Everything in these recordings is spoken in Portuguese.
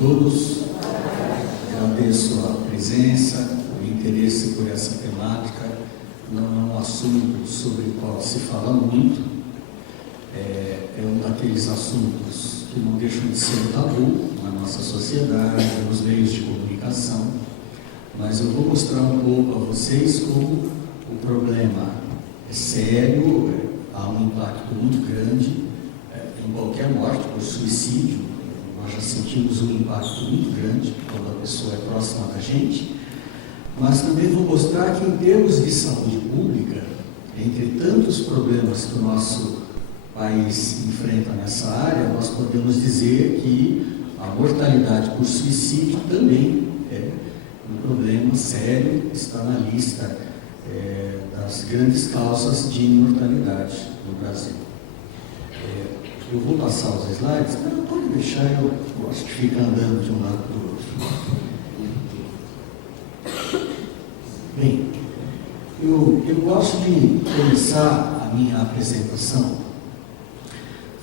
todos. Agradeço a presença, o interesse por essa temática. Não é um assunto sobre o qual se fala muito. É um daqueles assuntos que não deixam de ser um tabu na nossa sociedade, nos meios de comunicação. Mas eu vou mostrar um pouco a vocês como o problema é sério, há um impacto muito grande em qualquer morte por suicídio. Nós já sentimos um impacto muito grande quando a pessoa é próxima da gente, mas também vou mostrar que em termos de saúde pública, entre tantos problemas que o nosso país enfrenta nessa área, nós podemos dizer que a mortalidade por suicídio também é um problema sério, está na lista das grandes causas de mortalidade no Brasil. Eu vou passar os slides, mas não pode deixar, eu gosto de ficar andando de um lado para o outro. Bem, eu gosto de começar a minha apresentação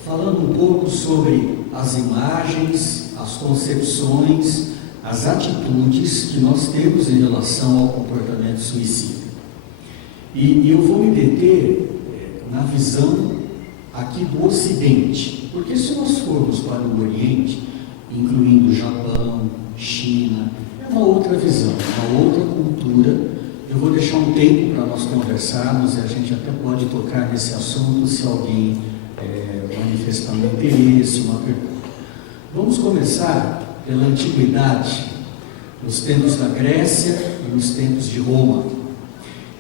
falando um pouco sobre as imagens, as concepções, as atitudes que nós temos em relação ao comportamento suicida. E eu vou me deter na visão aqui do Ocidente, porque se nós formos para o Oriente, incluindo Japão, China, é uma outra visão, uma outra cultura. Eu vou deixar um tempo para nós conversarmos e a gente até pode tocar nesse assunto se alguém manifestar um interesse, uma pergunta. Vamos começar pela antiguidade, nos tempos da Grécia e nos tempos de Roma,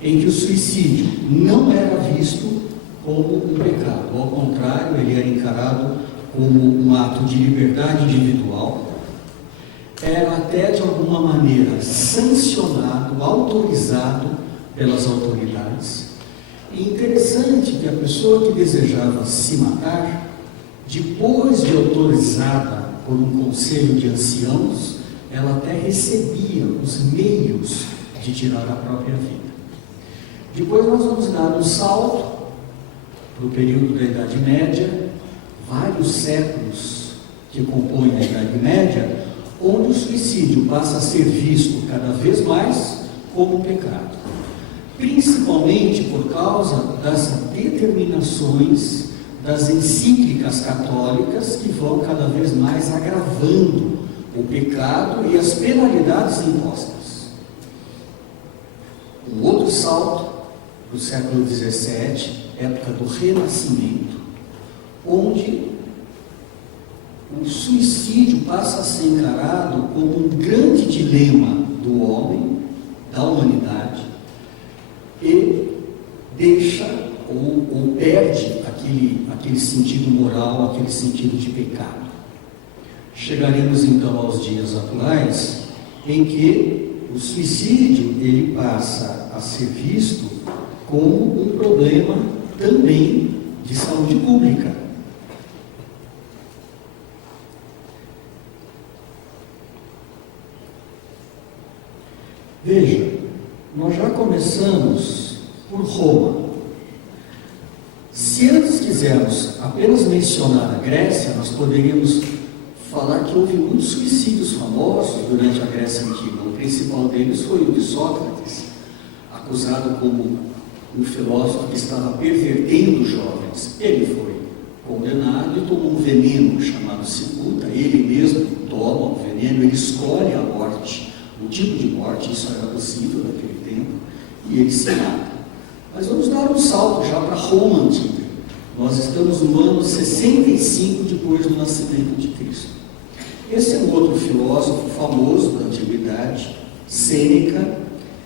em que o suicídio não era visto como um pecado, ao contrário, ele era encarado como um ato de liberdade individual, era até de alguma maneira sancionado, autorizado pelas autoridades. E interessante que a pessoa que desejava se matar, depois de autorizada por um conselho de anciãos, ela até recebia os meios de tirar a própria vida. Depois nós vamos dar um salto para o período da Idade Média, vários séculos que compõem a Idade Média, onde o suicídio passa a ser visto cada vez mais como um pecado, principalmente por causa das determinações das encíclicas católicas que vão cada vez mais agravando o pecado e as penalidades impostas. Um outro salto do século XVII, época do Renascimento, onde o suicídio passa a ser encarado como um grande dilema do homem, da humanidade, e deixa ou perde aquele sentido moral, aquele sentido de pecado. Chegaremos então aos dias atuais, em que o suicídio ele passa a ser visto como um problema também de saúde pública. Veja, nós já começamos por Roma. Se antes quisermos apenas mencionar a Grécia, nós poderíamos falar que houve muitos suicídios famosos durante a Grécia Antiga. O principal deles foi o de Sócrates, acusado como um filósofo que estava pervertendo os jovens. Ele foi condenado e tomou um veneno chamado cicuta. Ele mesmo toma o veneno, ele escolhe a morte, o tipo de morte, isso era possível naquele tempo, e ele se mata. Mas vamos dar um salto já para Roma Antiga. Nós estamos no ano 65 depois do nascimento de Cristo. Esse é um outro filósofo famoso da antiguidade, Sêneca,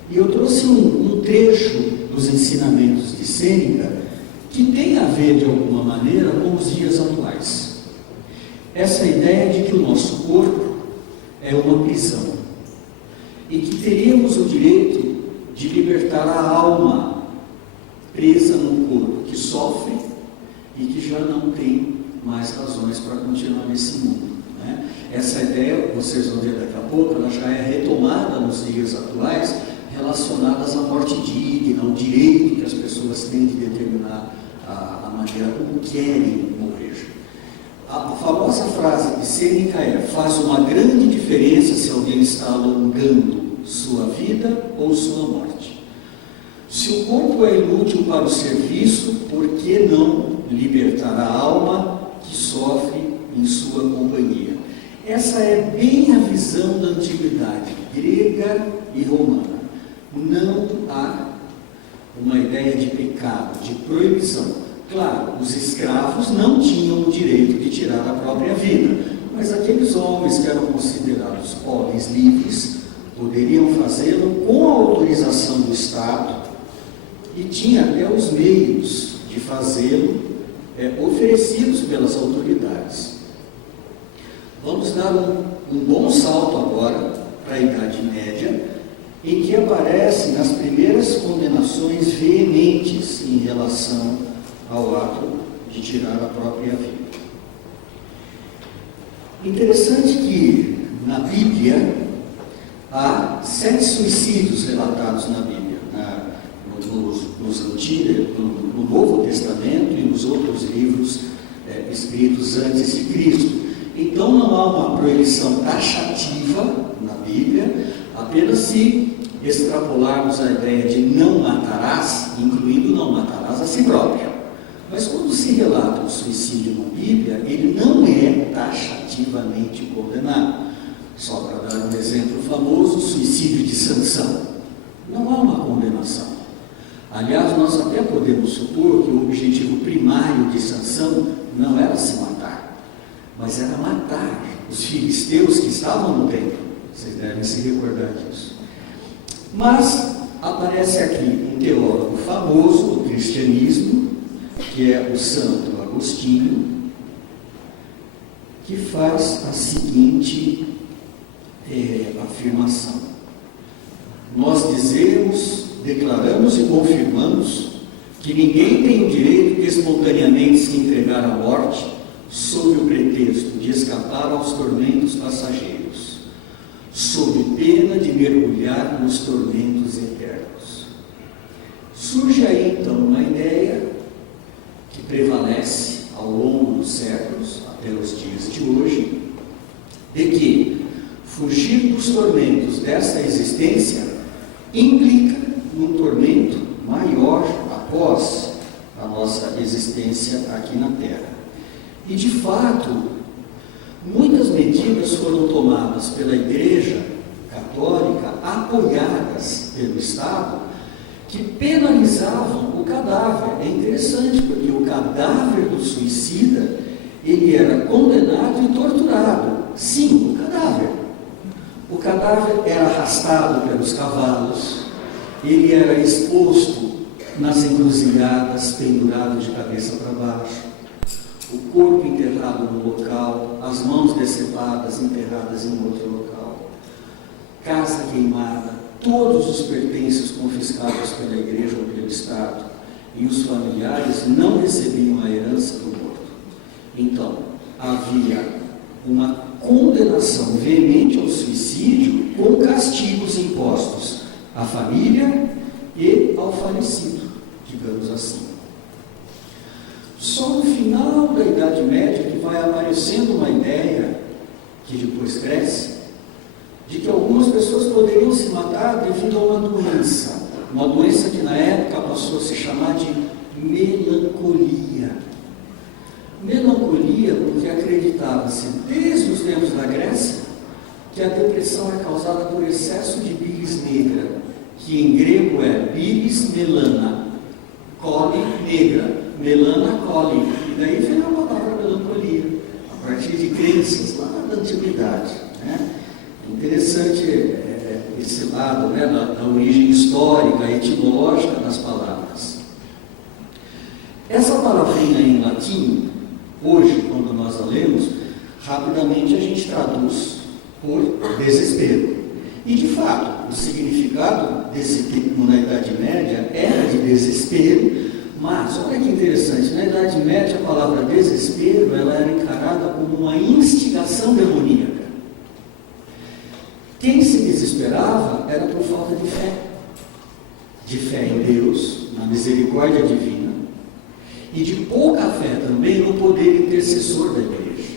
e eu trouxe um trecho dos ensinamentos de Sêneca que tem a ver de alguma maneira com os dias atuais. Essa ideia de que o nosso corpo é uma prisão e que teríamos o direito de libertar a alma presa no corpo que sofre e que já não tem mais razões para continuar nesse mundo, né? Essa ideia, vocês vão ver daqui a pouco, ela já é retomada nos dias atuais, relacionadas à morte digna, ao direito que as pessoas têm de determinar a maneira como querem morrer. A famosa frase de Sêneca é: faz uma grande diferença se alguém está alongando sua vida ou sua morte. Se o corpo é inútil para o serviço, por que não libertar a alma que sofre em sua companhia? Essa é bem a visão da antiguidade grega e romana. Não há uma ideia de pecado, de proibição. Claro, os escravos não tinham o direito de tirar a própria vida, mas aqueles homens que eram considerados homens livres poderiam fazê-lo com a autorização do Estado e tinha até os meios de fazê-lo oferecidos pelas autoridades. Vamos dar um bom salto agora para a Idade Média, em que aparecem as primeiras condenações veementes em relação ao ato de tirar a própria vida. Interessante que na Bíblia há 7 suicídios relatados na Bíblia, no Novo Testamento e nos outros livros escritos antes de Cristo. Então não há uma proibição taxativa na Bíblia, apenas se extrapolarmos a ideia de não matarás, incluindo não matarás a si próprio. Mas quando se relata o suicídio na Bíblia, ele não é taxativamente condenado. Só para dar um exemplo famoso, o suicídio de Sansão. Não há uma condenação. Aliás, nós até podemos supor que o objetivo primário de Sansão não era se matar, mas era matar os filisteus que estavam no templo. Vocês devem se recordar disso. Mas aparece aqui um teólogo famoso do cristianismo, que é o Santo Agostinho, que faz a seguinte afirmação: nós declaramos e confirmamos que ninguém tem o direito de espontaneamente se entregar à morte sob o pretexto de escapar aos tormentos passageiros, sob pena de mergulhar nos tormentos eternos. Surge aí então uma ideia que prevalece ao longo dos séculos, até os dias de hoje, de que fugir dos tormentos desta existência implica um tormento maior após a nossa existência aqui na Terra. E de fato, muitas medidas foram tomadas pela Igreja Católica, apoiadas pelo Estado, que penalizavam o cadáver. É interessante, porque o cadáver do suicida, ele era condenado e torturado. Sim, o cadáver. O cadáver era arrastado pelos cavalos, ele era exposto nas encruzilhadas, pendurado de cabeça para baixo, o corpo enterrado no local, as mãos decepadas, enterradas em outro local, casa queimada, todos os pertences confiscados pela igreja ou pelo Estado, e os familiares não recebiam a herança do morto. Então, havia uma condenação veemente ao suicídio com castigos impostos à família e ao falecido, digamos assim. Só no final da Idade Média que vai aparecendo uma ideia, que depois cresce, de que algumas pessoas poderiam se matar devido a uma doença que na época passou a se chamar de melancolia. Melancolia porque acreditava-se desde os tempos da Grécia que a depressão é causada por excesso de bilis negra, que em grego é bilis melana, coli negra, melana coli, e daí vem a palavra melancolia, a partir de crenças lá da antiguidade, né? Interessante esse lado, né, da origem histórica, etimológica das palavras. Essa palavrinha em latim, hoje, quando nós a lemos, rapidamente a gente traduz por desespero. E, de fato, o significado desse termo na Idade Média era de desespero, mas, olha que interessante, na Idade Média a palavra desespero ela era encarada como uma instigação demoníaca. Quem se desesperava era por falta de fé em Deus, na misericórdia divina, e de pouca fé também no poder intercessor da igreja.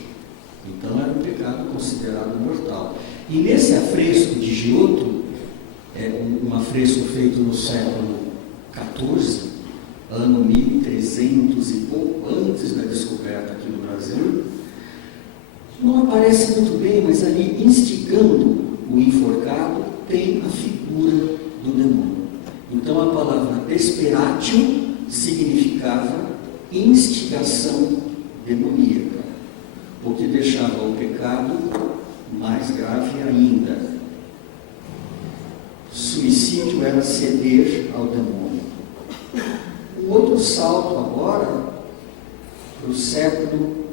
Então era um pecado considerado mortal. E nesse afresco de Giotto, um afresco feito no século XIV, ano 1300 e pouco, antes da descoberta aqui no Brasil, não aparece muito bem, mas ali, instigando o enforcado, tem a figura do demônio. Então a palavra desperatio significava instigação demoníaca, o que deixava o pecado mais grave ainda. Suicídio era ceder ao demônio. Um outro salto agora para o século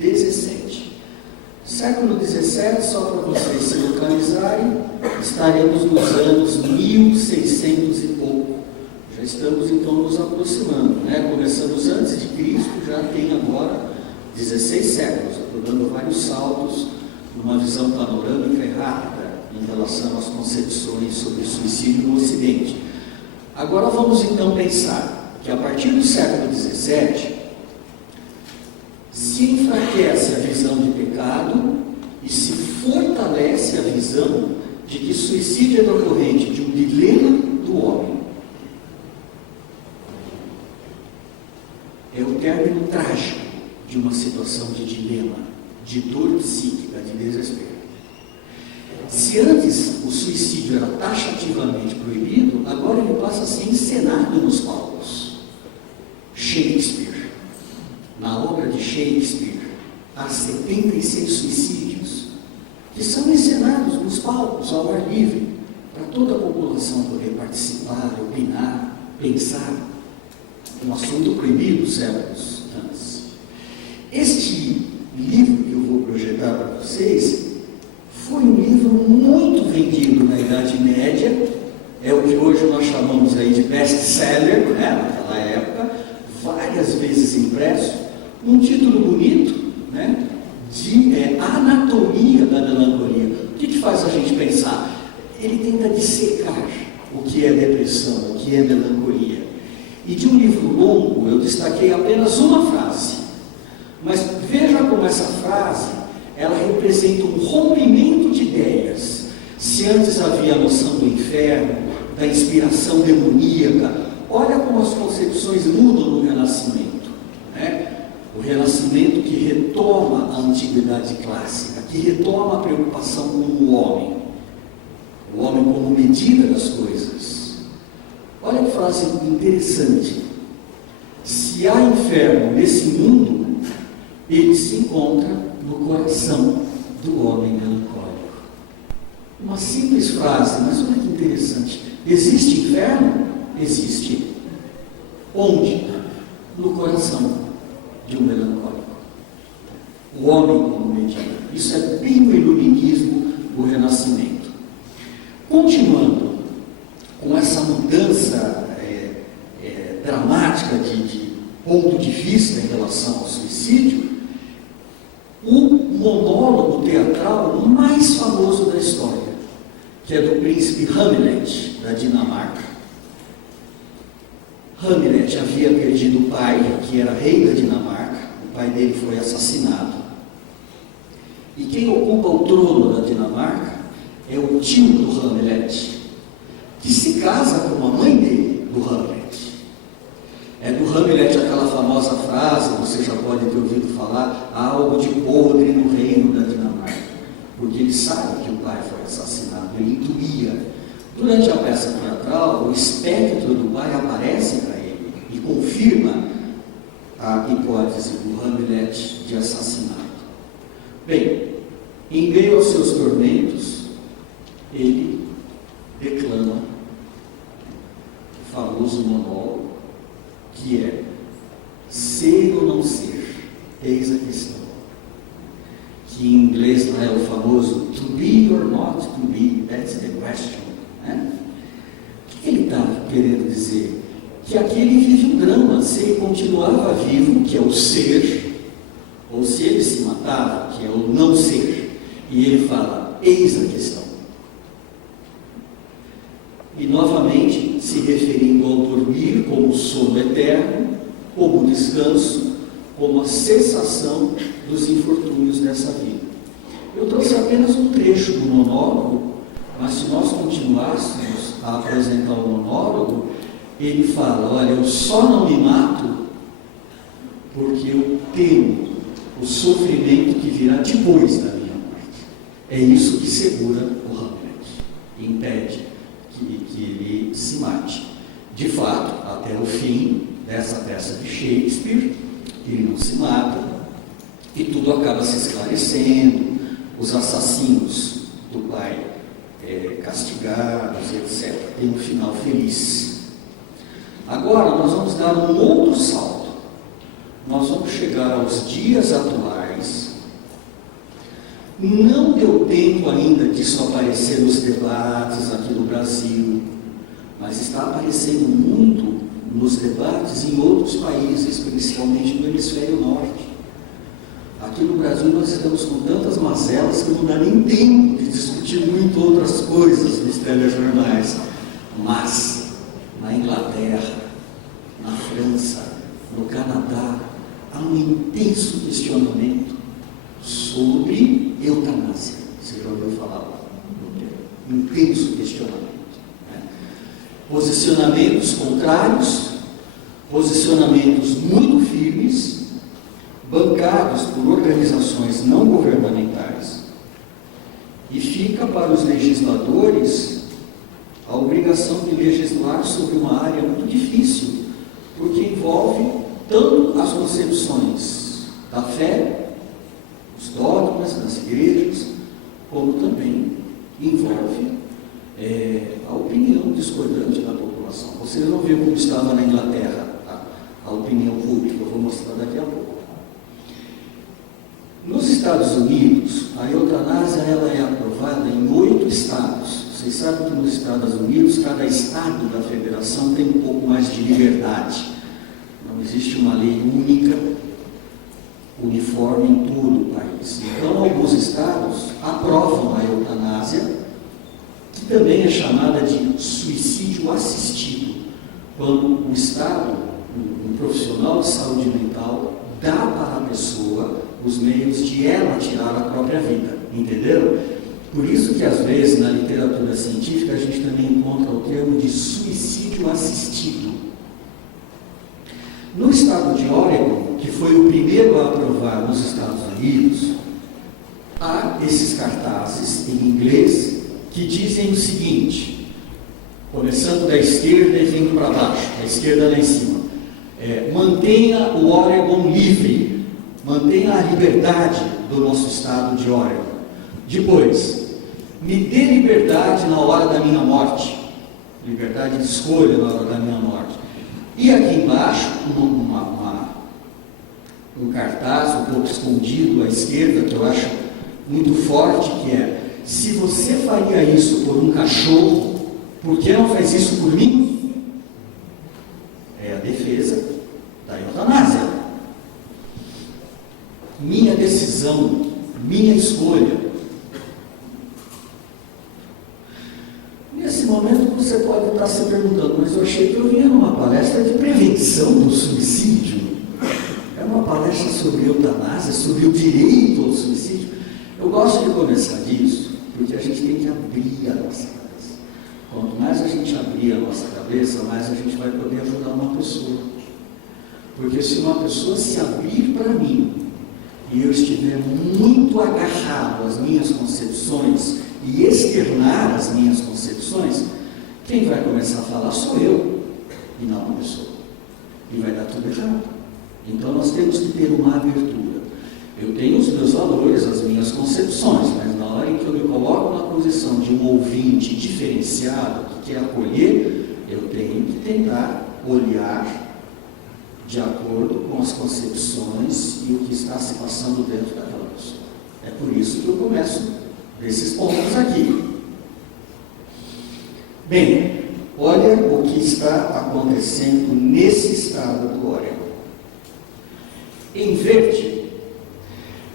XVII. Século XVII, só para vocês se localizarem, estaremos nos anos 1600 e pouco. Já estamos então nos aproximando, né? Começamos antes de Cristo, já tem agora 16 séculos. Estou dando vários saltos numa visão panorâmica e rápida em relação às concepções sobre suicídio no Ocidente. Agora vamos então pensar que a partir do século XVII se enfraquece a visão de pecado e se fortalece a visão de que suicídio é decorrente de um dilema do homem. É o término trágico de uma situação de dilema, de dor psíquica, de desespero. Se antes o suicídio era taxativamente proibido, agora ele passa a ser encenado nos palcos. Shakespeare, na obra de Shakespeare, há 76 suicídios que são encenados nos palcos, ao ar livre, para toda a população poder participar, opinar, pensar. Um assunto proibido séculos antes. Este livro que eu vou projetar para vocês foi um livro muito vendido na Idade Média, é o que hoje nós chamamos aí de best-seller, né? Naquela época, várias vezes impresso, um título bonito, né? De anatomia da melancolia. O que faz a gente pensar? Ele tenta dissecar o que é depressão, o que é melancolia. E de um livro longo, eu destaquei apenas uma frase. Mas veja como essa frase, ela representa um rompimento de ideias. Se antes havia a noção do inferno, da inspiração demoníaca, olha como as concepções mudam no Renascimento, né? O Renascimento que retoma a antiguidade clássica, que retoma a preocupação com o homem como medida das coisas. Olha que frase interessante. Se há inferno nesse mundo, ele se encontra no coração do homem melancólico. Uma simples frase, mas olha que interessante. Existe inferno? Existe. Onde? No coração de um melancólico. O homem como medida. Isso é bem o iluminismo do Renascimento. Continuando com essa mudança dramática de ponto de vista em relação ao suicídio, o monólogo teatral mais famoso da história, que é do príncipe Hamlet, da Dinamarca. Hamlet havia perdido o pai, que era rei da Dinamarca. O pai dele foi assassinado. E quem ocupa o trono da Dinamarca é o tio do Hamlet, que se casa com a mãe dele, do Hamlet. É do Hamlet aquela famosa frase, você já pode ter ouvido falar, há algo de podre no reino da Dinamarca, porque ele sabe que o pai foi assassinado, ele intuía. Durante a peça teatral, o espectro do pai aparece para ele e confirma a hipótese do Hamlet de assassinato. Bem, em meio aos seus tormentos, ele declama o famoso monólogo, que é: ser ou não ser, eis a questão. Que em inglês não é o famoso to be or not to be, that's the question. Né? O que ele está querendo dizer? Que aqui ele vive um drama, se ele continuava vivo, que é o ser, ou se ele se matava, que é o não ser. E ele fala: eis a questão. E novamente, se referindo ao dormir como sono eterno, como descanso, como a cessação dos infortúnios dessa vida. Eu trouxe apenas um trecho do monólogo, mas se nós continuássemos a apresentar o monólogo, ele fala: olha, eu só não me mato porque eu temo o sofrimento que virá depois da minha morte. É isso que segura o Hamlet, impede que ele se mate. De fato, até o fim dessa peça de Shakespeare, ele não se mata e tudo acaba se esclarecendo, os assassinos do pai castigados, etc. Tem um final feliz. Agora nós vamos dar um outro salto. Nós vamos chegar aos dias atuais. Não deu tempo ainda disso aparecer nos debates aqui no Brasil, mas está aparecendo muito nos debates em outros países, principalmente no hemisfério norte. Aqui no Brasil nós estamos com tantas mazelas que não dá nem tempo de discutir muito outras coisas nos telejornais. Mas na Inglaterra, na França, no Canadá, há um intenso questionamento sobre eutanásia. Você já ouviu falar no termo? Intenso questionamento. Posicionamentos contrários, posicionamentos muito firmes, bancados por organizações não governamentais, e fica para os legisladores a obrigação de legislar sobre uma área muito difícil, porque envolve tanto as concepções da fé, os dogmas das igrejas, como também envolve a opinião discordante da população. Vocês vão ver como estava na Inglaterra a opinião pública, eu vou mostrar daqui a pouco. Nos Estados Unidos, a eutanásia ela é aprovada em 8 estados. Vocês sabem que nos Estados Unidos, cada estado da federação tem um pouco mais de liberdade. Não existe uma lei única, uniforme em todo o país. Então, alguns estados aprovam a eutanásia, que também é chamada de suicídio assistido, quando o Estado, um profissional de saúde mental, dá para a pessoa os meios de ela tirar a própria vida, entenderam? Por isso que às vezes na literatura científica a gente também encontra o termo de suicídio assistido. No estado de Oregon, que foi o primeiro a aprovar nos Estados Unidos, há esses cartazes em inglês que dizem o seguinte, começando da esquerda e vindo para baixo, da esquerda lá em cima: mantenha o Oregon livre, mantenha a liberdade do nosso estado de Oregon. Depois, me dê liberdade na hora da minha morte, liberdade de escolha na hora da minha morte. E aqui embaixo, um cartaz um pouco escondido à esquerda, que eu acho muito forte, que é: se você faria isso por um cachorro, por que não faz isso por mim? É a defesa da eutanásia. Minha decisão, minha escolha. Nesse momento você pode estar se perguntando: mas eu achei que eu vinha numa palestra de prevenção do suicídio. É uma palestra sobre eutanásia, sobre o direito ao suicídio. Eu gosto de começar disso, porque a gente tem que abrir a nossa cabeça. Quanto mais a gente abrir a nossa cabeça, mais a gente vai poder ajudar uma pessoa. Porque se uma pessoa se abrir para mim, e eu estiver muito agarrado às minhas concepções, e externar as minhas concepções, quem vai começar a falar sou eu, e não a pessoa. E vai dar tudo errado. Então nós temos que ter uma abertura. Eu tenho os meus valores, as minhas concepções, mas na hora em que eu me coloco na posição de um ouvinte diferenciado, que quer acolher, eu tenho que tentar olhar de acordo com as concepções e o que está se passando dentro daquela pessoa. É por isso que eu começo desses pontos aqui. Bem, olha o que está acontecendo nesse estado do Oregon. Em verde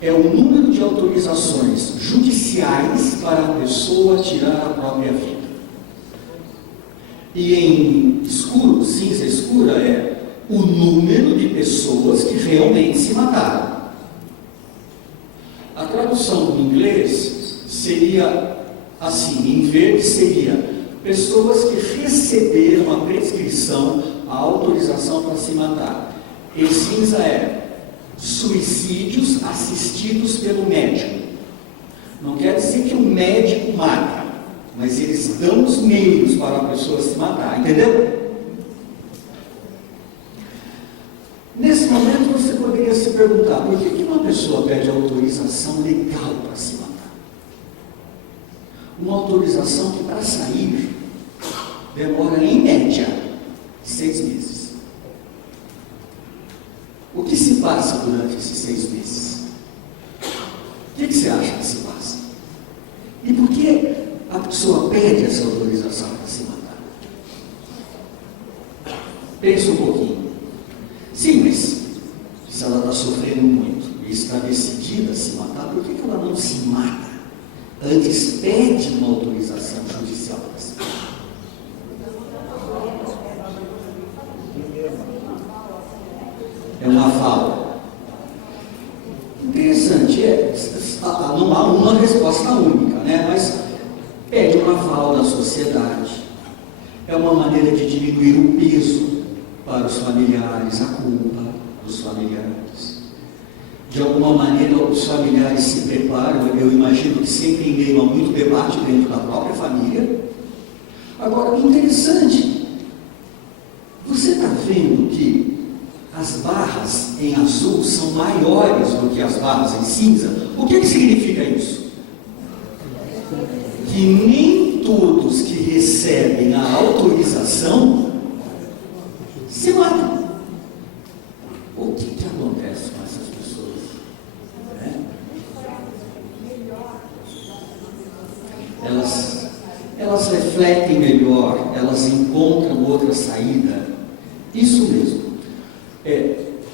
é o número de autorizações judiciais para a pessoa tirar a própria vida. E em escuro, cinza escura, é o número de pessoas que realmente se mataram. A tradução do inglês seria assim, em verde seria pessoas que receberam a prescrição, a autorização para se matar. Em cinza é suicídios assistidos pelo médico. Não quer dizer que o médico mata, mas eles dão os meios para a pessoa se matar, entendeu? Nesse momento você poderia se perguntar, por que uma pessoa pede autorização legal para se matar? Uma autorização que para sair demora em média 6 meses. O que se passa durante esses 6 meses? O que você acha que se passa? E por que a pessoa pede essa autorização para se matar? Pensa um pouquinho. Sim, mas se ela está sofrendo muito e está decidida a se matar, por que ela não se mata? Antes pede uma autorização judicial para se matar. É uma fala. Interessante, não há uma resposta única, né? Mas pede uma fala da sociedade. É uma maneira de diminuir o peso para os familiares, a culpa dos familiares. De alguma maneira, os familiares se preparam, eu imagino que sempre em meio a muito debate dentro da própria família. Agora, interessante, você está vendo que as barras em azul são maiores do que as barras em cinza? O que significa isso? Que nem todos que recebem a autorização se matam. O que acontece com essas pessoas? Elas refletem melhor, elas encontram outra saída. Isso mesmo.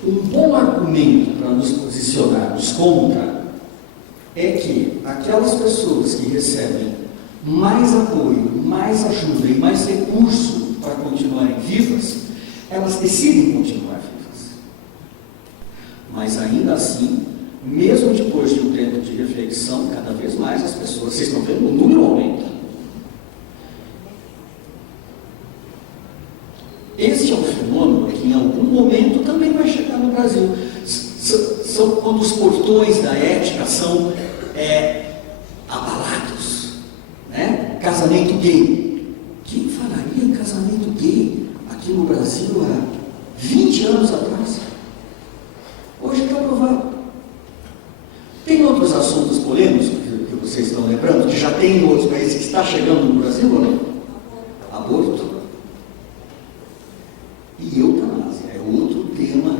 Um bom argumento para nos posicionarmos contra é que aquelas pessoas que recebem mais apoio, mais ajuda e mais recurso para continuarem vivas, elas decidem continuar vivas. Mas ainda assim, mesmo depois de um tempo de reflexão, cada vez mais as pessoas, vocês estão vendo, o número aumenta. Este é um fenômeno que em algum momento também vai chegar no Brasil. São quando os portões da ética são abalados, né? Casamento gay. Quem falaria em casamento gay aqui no Brasil há 20 anos atrás? Hoje está aprovado. Tem outros assuntos polêmicos que vocês estão lembrando, que já tem em outros países, que está chegando no Brasil ou não? Aborto. E eutanásia é outro tema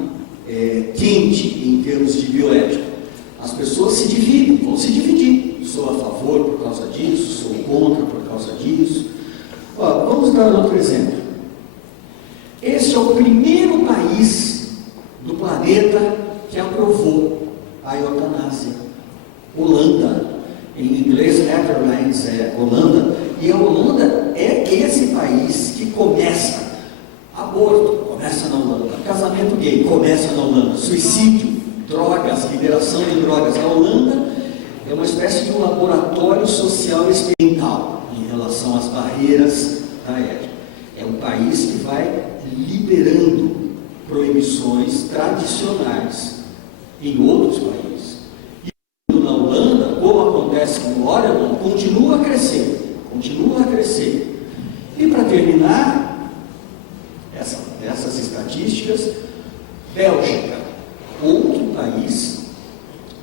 quente em termos de bioética. As pessoas se dividem, vão se dividir. Sou a favor por causa disso, sou contra por causa disso. Vamos dar outro exemplo. Este é o primeiro país do planeta que aprovou a eutanásia. Holanda, em inglês Netherlands é Holanda, e a Holanda é esse país que começa. Aborto começa na Holanda, casamento gay começa na Holanda, suicídio, drogas, liberação de drogas. A Holanda é uma espécie de um laboratório social experimental em relação às barreiras da ética. É um país que vai liberando proibições tradicionais em outros países. E na Holanda, como acontece no Oregon, continua a crescer, continua a crescer. E para terminar, essas estatísticas, Bélgica, outro país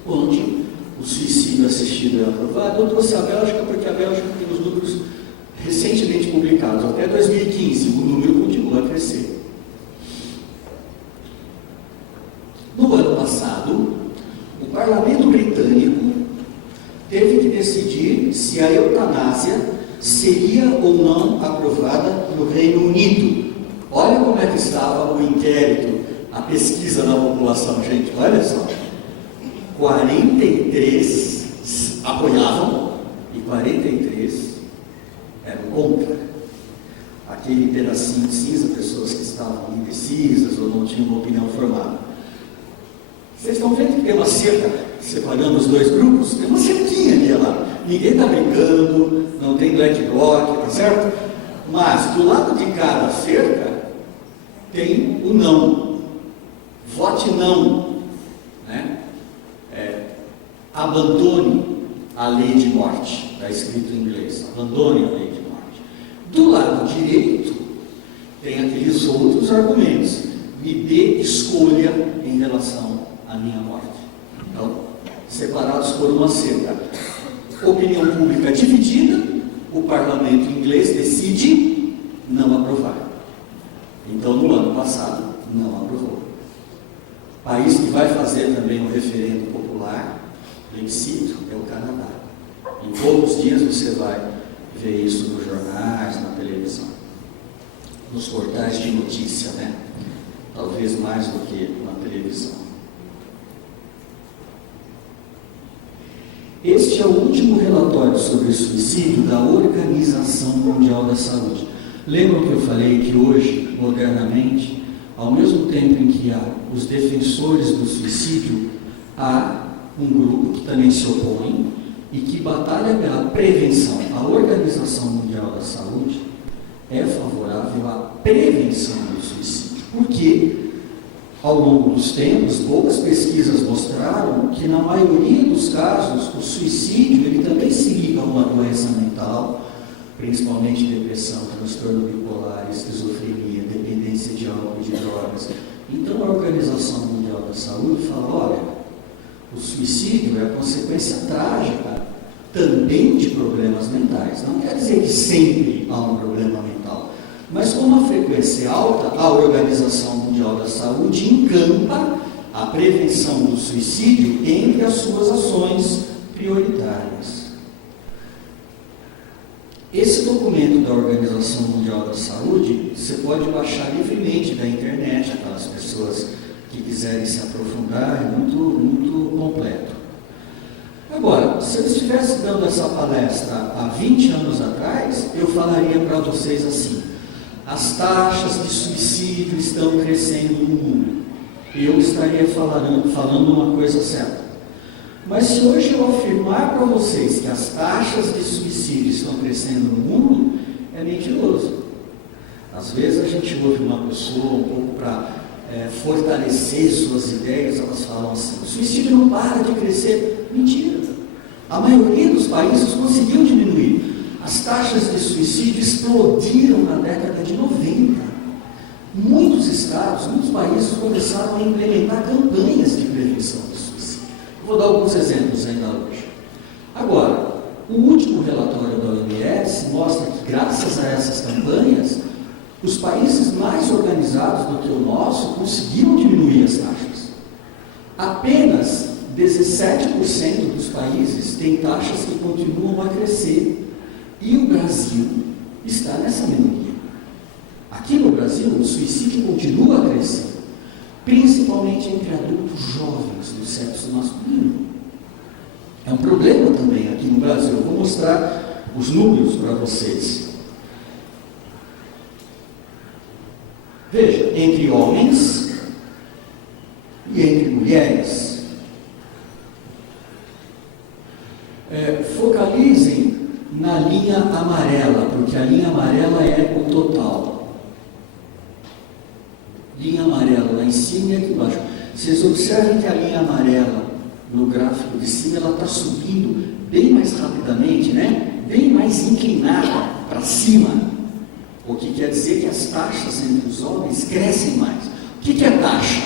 onde o suicídio assistido é aprovado. Eu trouxe a Bélgica porque a Bélgica tem os números recentemente publicados. Até 2015, o número continua a crescer. No ano passado, o parlamento britânico teve que decidir se a eutanásia seria ou não aprovada no Reino Unido. Olha como é que estava o inquérito, a pesquisa na população, gente, olha só. 43 apoiavam e 43 eram contra. aquele pedacinho de cinza, pessoas que estavam indecisas ou não tinham uma opinião formada. Vocês estão vendo que tem uma cerca separando os dois grupos? Tem uma cerquinha ali lá. Ninguém está brincando, não tem black bloc, tá certo? Mas do lado de cada cerca tem o não. Vote não. Né? Abandone a lei de morte. Está escrito em inglês. Abandone a lei de morte. Do lado direito tem aqueles outros argumentos. Me dê escolha em relação à minha morte. Então, separados por uma cerca. Opinião pública dividida, o parlamento inglês decide não aprovar. Então, no ano passado, não aprovou. O país que vai fazer também um referendo popular, plebiscito, é o Canadá. Em poucos dias você vai ver isso nos jornais, na televisão, nos portais de notícia, né? Talvez mais do que na televisão. Este é o último relatório sobre suicídio da Organização Mundial da Saúde. Lembram que eu falei que hoje, modernamente, ao mesmo tempo em que há os defensores do suicídio, há um grupo que também se opõe e que batalha pela prevenção. A Organização Mundial da Saúde é favorável à prevenção do suicídio. Porque, ao longo dos tempos, poucas pesquisas mostraram que, na maioria dos casos, o suicídio ele também se liga a uma doença mental, principalmente depressão, transtorno bipolar, esquizofrenia, dependência de álcool e de drogas. Então, a Organização Mundial da Saúde fala, olha, o suicídio é a consequência trágica também de problemas mentais. Não quer dizer que sempre há um problema mental, mas como a frequência é alta, a Organização Mundial da Saúde encampa a prevenção do suicídio entre as suas ações prioritárias. Esse documento da Organização Mundial da Saúde, você pode baixar livremente da internet, aquelas pessoas que quiserem se aprofundar, é muito, muito completo. Agora, se eu estivesse dando essa palestra há 20 anos atrás, eu falaria para vocês assim, as taxas de suicídio estão crescendo no mundo. Eu estaria falando uma coisa certa. Mas se hoje eu afirmar para vocês que as taxas de suicídio estão crescendo no mundo, é mentiroso. Às vezes a gente ouve uma pessoa um pouco para fortalecer suas ideias, elas falam assim, o suicídio não para de crescer. Mentira. A maioria dos países conseguiu diminuir. As taxas de suicídio explodiram na década de 90. Muitos estados, muitos países começaram a implementar campanhas de prevenção do suicídio. Vou dar alguns exemplos ainda hoje. Agora, o último relatório da OMS mostra que, graças a essas campanhas, os países mais organizados do que o nosso conseguiram diminuir as taxas. Apenas 17% dos países têm taxas que continuam a crescer. E o Brasil está nessa minoria. Aqui no Brasil, o suicídio continua a crescer, principalmente entre adultos jovens do sexo masculino. É um problema também aqui no Brasil. Eu vou mostrar os números para vocês. Veja, entre homens e entre mulheres. Focalizem na linha amarela, porque a linha amarela é o total. Linha amarela lá em cima e aqui embaixo. Vocês observem que a linha amarela no gráfico de cima, ela está subindo bem mais rapidamente, né? Bem mais inclinada para cima. O que quer dizer que as taxas entre os homens crescem mais. O que é taxa?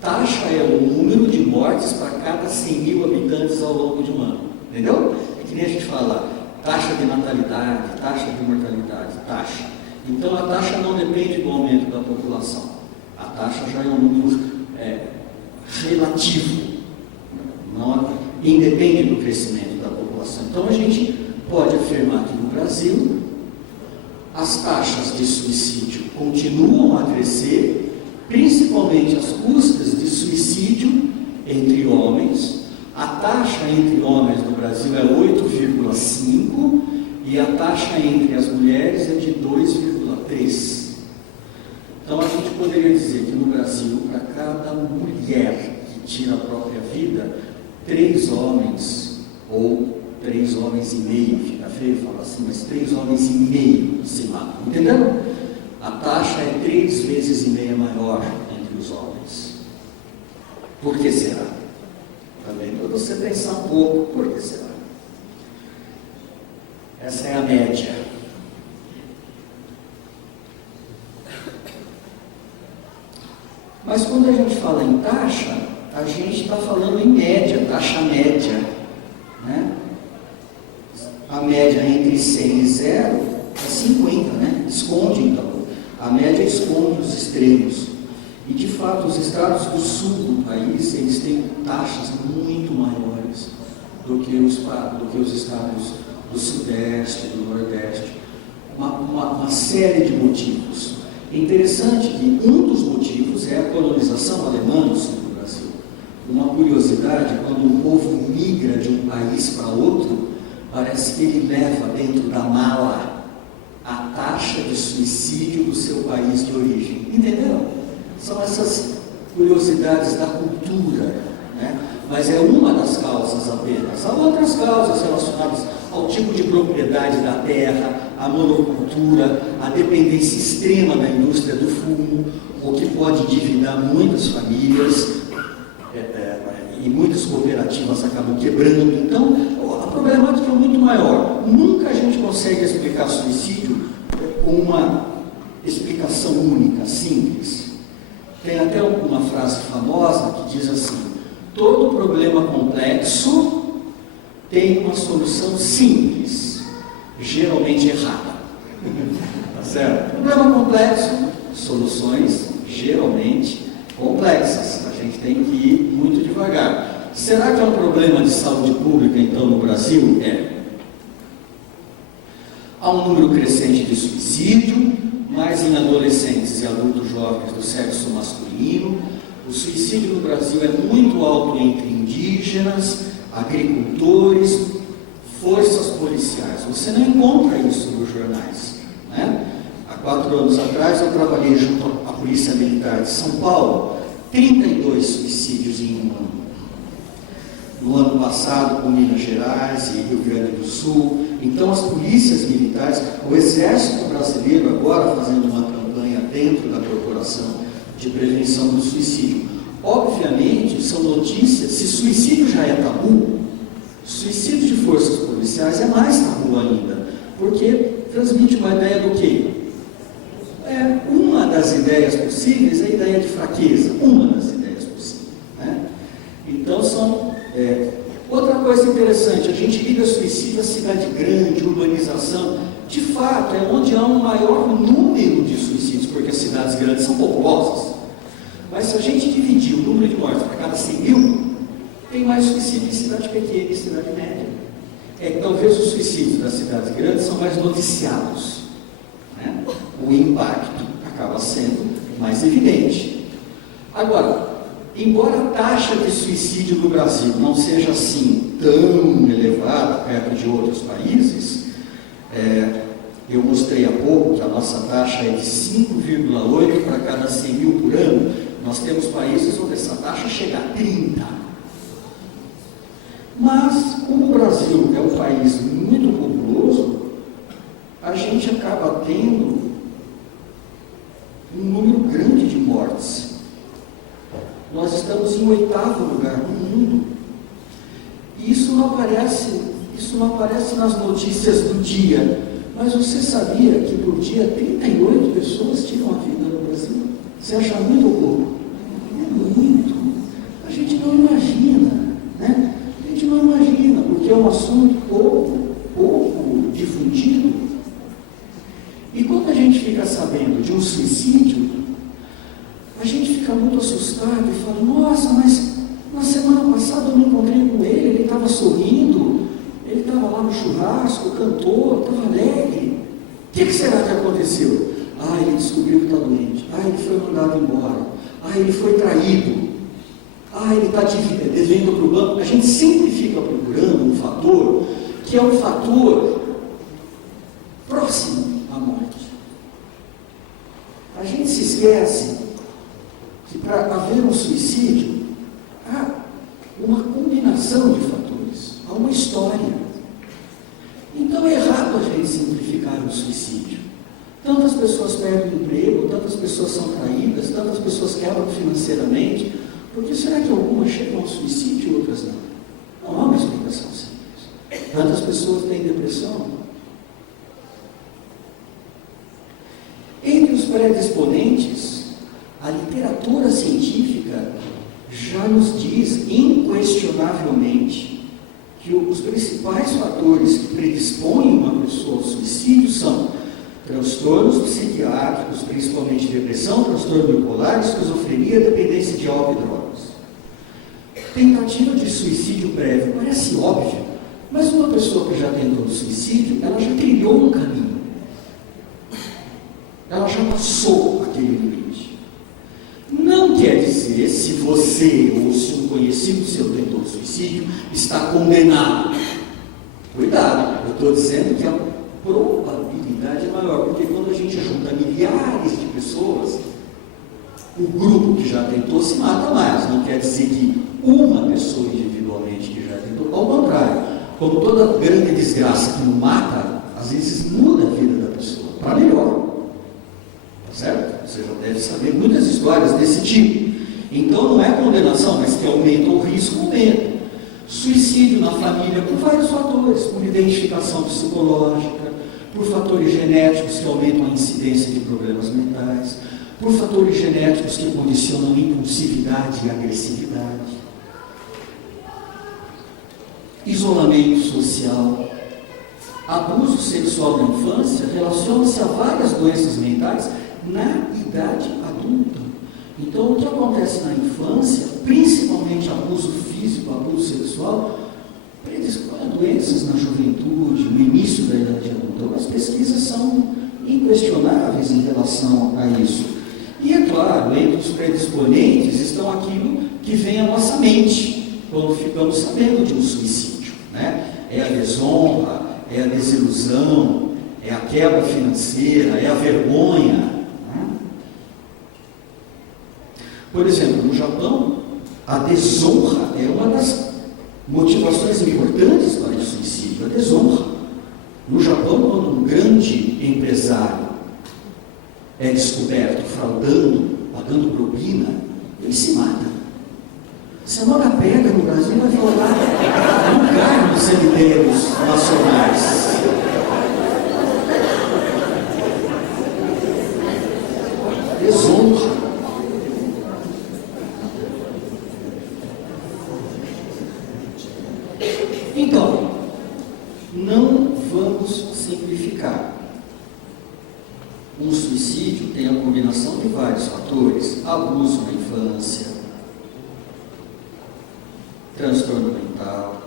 Taxa é o número de mortes para cada 100 mil habitantes ao longo de um ano. Entendeu? É que nem a gente fala, taxa de natalidade, taxa de mortalidade, taxa. Então a taxa não depende do aumento da população. A taxa já é um número relativo, não independe do crescimento da população. Então a gente pode afirmar que no Brasil as taxas de suicídio continuam a crescer, principalmente as custas de suicídio entre homens. A taxa entre homens no Brasil é 8,5 e a taxa entre as mulheres é de 2,4. 3. Então a gente poderia dizer que no Brasil, para cada mulher que tira a própria vida, 3 homens, ou 3 homens e meio, fica feio falar assim, mas 3 homens e meio se matam. Entenderam? A taxa é 3 vezes e meia maior entre os homens. Por que será? Também para você pensar um pouco, por que será? Essa é a média. Mas quando a gente fala em taxa, a gente está falando em média, taxa média, né? A média entre 100 e 0 é 50, né? Esconde então. A média esconde os extremos. E de fato, os estados do sul do país, eles têm taxas muito maiores do que os estados do sudeste, do nordeste. Uma série de motivos. É interessante que um dos motivos é a colonização alemã no sul do Brasil. Uma curiosidade, quando um povo migra de um país para outro, parece que ele leva dentro da mala a taxa de suicídio do seu país de origem. Entenderam? São essas curiosidades da cultura, né? Mas é uma das causas apenas. Há outras causas relacionadas ao tipo de propriedade da terra, à monocultura, à dependência extrema da indústria do fumo, o que pode endividar muitas famílias, e muitas cooperativas acabam quebrando. Então, a problemática é muito maior. Nunca a gente consegue explicar suicídio com uma explicação única, simples. Tem até uma frase famosa que diz assim: todo problema complexo tem uma solução simples, geralmente errada. Tá certo? Problema complexo, soluções geralmente complexas. A gente tem que ir muito devagar. Será que é um problema de saúde pública, então, no Brasil? É. Há um número crescente de suicídio, mais em adolescentes e adultos jovens do sexo masculino. O suicídio no Brasil é muito alto entre indígenas, agricultores, forças policiais. Você não encontra isso nos jornais, né? Há 4 anos atrás eu trabalhei junto à Polícia Militar de São Paulo, 32 suicídios em um ano. No ano passado, com Minas Gerais e Rio Grande do Sul. Então, as polícias militares, o Exército Brasileiro agora fazendo uma campanha dentro da Corporação de Prevenção do Suicídio. Obviamente, são notícias, se suicídio já é tabu, suicídio de forças policiais é mais tabu ainda, porque transmite uma ideia do quê? Uma das ideias possíveis é a ideia de fraqueza, uma das ideias possíveis, né? Então, outra coisa interessante, a gente liga suicídio à cidade grande, urbanização. De fato, é onde há um maior número de suicídios, porque as cidades grandes são populosas. Mas se a gente dividir o número de mortes para cada 100 mil, tem mais suicídio em cidade pequena e cidade média. Talvez os suicídios das cidades grandes são mais noticiados, né? O impacto acaba sendo mais evidente. Agora, embora a taxa de suicídio no Brasil não seja assim tão elevada perto de outros países, eu mostrei há pouco que a nossa taxa é de 5,8 para cada 100 mil por ano. Nós temos países onde essa taxa chega a 30. Mas, como o Brasil é um país muito populoso, a gente acaba tendo um número grande de mortes. Nós estamos em 8º lugar no mundo. E isso não aparece nas notícias do dia. Mas você sabia que por dia 38 pessoas tiram a vida no Brasil? Você acha muito ou pouco? É muito. A gente não imagina, né? A gente não imagina, porque é um assunto pouco difundido. E quando a gente fica sabendo de um suicídio, a gente fica muito assustado e fala: nossa, mas na semana passada eu me encontrei com ele estava sorrindo, ele estava lá no churrasco, cantou, estava alegre. O que será que aconteceu? Ele descobriu que está doente. Ele foi mandado embora. Ele foi traído. Ele está devendo para o banco. A gente sempre fica procurando um fator que é um fator próximo à morte. combinação de fatores, há uma história. Então é errado a gente simplificar o suicídio. Tantas pessoas perdem o emprego, tantas pessoas são traídas, tantas pessoas quebram financeiramente. Por que será que algumas chegam ao suicídio e outras não? Não há uma explicação simples. Tantas pessoas têm depressão. Entre os predisponentes, a literatura científica já nos diz inquestionavelmente que os principais fatores que predispõem uma pessoa ao suicídio são transtornos psiquiátricos, principalmente depressão, transtorno bipolar, esquizofrenia, dependência de álcool e drogas. Tentativa de suicídio prévio parece óbvio, mas uma pessoa que já tentou suicídio, ela já trilhou um caminho. Ela já passou aquele limite. Não quer dizer se você ou se um conhecido seu tentou suicídio, está condenado. Cuidado, eu estou dizendo que a probabilidade é maior, porque quando a gente junta milhares de pessoas, o grupo que já tentou se mata mais. Não quer dizer que uma pessoa individualmente que já tentou, ao contrário, como toda grande desgraça que não mata, às vezes muda a vida da pessoa, para melhor. Certo? Você já deve saber muitas histórias desse tipo. Então não é condenação, mas que aumenta o risco, aumenta. Suicídio na família por vários fatores, por identificação psicológica, por fatores genéticos que aumentam a incidência de problemas mentais, por fatores genéticos que condicionam impulsividade e agressividade, isolamento social, abuso sexual na infância relaciona-se a várias doenças mentais na idade adulta. Então, o que acontece na infância, principalmente abuso físico, abuso sexual, predispõe a doenças na juventude, no início da idade adulta. Então, as pesquisas são inquestionáveis em relação a isso. E, é claro, entre os predisponentes estão aquilo que vem à nossa mente, quando ficamos sabendo de um suicídio, né? É a desonra, é a desilusão, é a quebra financeira, é a vergonha. Por exemplo, no Japão, a desonra é uma das motivações importantes para o suicídio, a desonra. No Japão, quando um grande empresário é descoberto fraudando, pagando propina, ele se mata. Se a moda pega no Brasil, vai violar lugar nos cemitérios nacionais. Desonra. Então, não vamos simplificar. Um suicídio tem a combinação de vários fatores: abuso na infância, transtorno mental,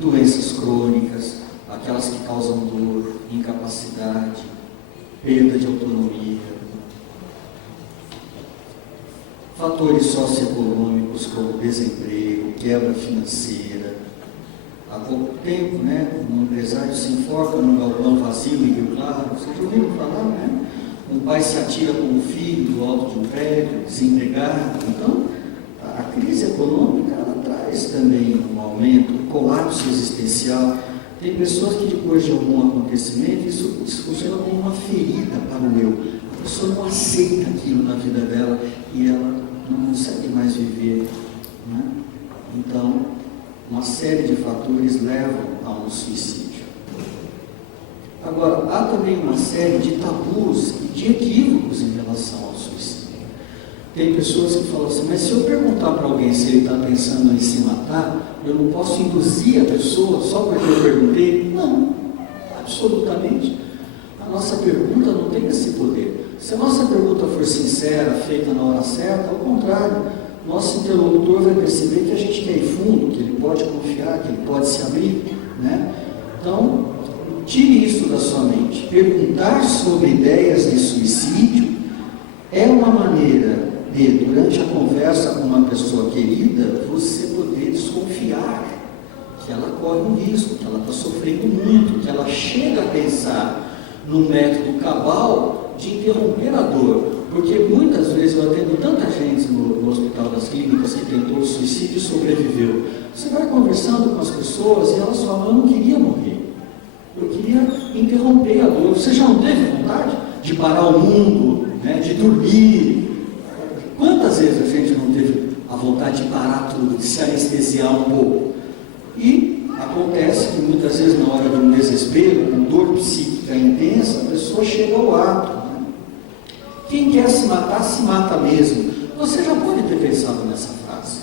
doenças crônicas, aquelas que causam dor, incapacidade, perda de autonomia, fatores socioeconômicos como desemprego, quebra financeira. Há pouco tempo, um empresário se enforca num galpão vazio em Rio Claro. Vocês já ouviram falar, né? Um pai se atira com o filho do alto de um prédio, desempregado. Então, a crise econômica, ela traz também um aumento, um colapso existencial. Tem pessoas que depois de algum acontecimento, isso funciona como uma ferida para o eu. A pessoa não aceita aquilo na vida dela e ela não consegue mais viver, né? Então, uma série de fatores levam a um suicídio. Agora, há também uma série de tabus e de equívocos em relação ao suicídio. Tem pessoas que falam assim, mas se eu perguntar para alguém se ele está pensando em se matar, eu não posso induzir a pessoa só porque eu perguntei? Não, absolutamente. A nossa pergunta não tem esse poder. Se a nossa pergunta for sincera, feita na hora certa, ao contrário, nosso interlocutor vai perceber que a gente quer ir fundo, que ele pode confiar, que ele pode se abrir, né? Então, tire isso da sua mente. Perguntar sobre ideias de suicídio é uma maneira de, durante a conversa com uma pessoa querida, você poder desconfiar que ela corre um risco, que ela está sofrendo muito, que ela chega a pensar num método cabal de interromper a dor, Porque muitas vezes eu atendo tanta gente no Hospital das Clínicas que tentou o suicídio e sobreviveu. Você vai conversando com as pessoas e elas falam: eu não queria morrer, eu queria interromper a dor. Você já não teve vontade de parar o mundo, né, de dormir? Quantas vezes a gente não teve a vontade de parar tudo, de se anestesiar um pouco? E acontece que muitas vezes na hora de um desespero, com dor psíquica intensa, a pessoa chega ao ato. Quem quer se mata mesmo. Você já pode ter pensado nessa frase.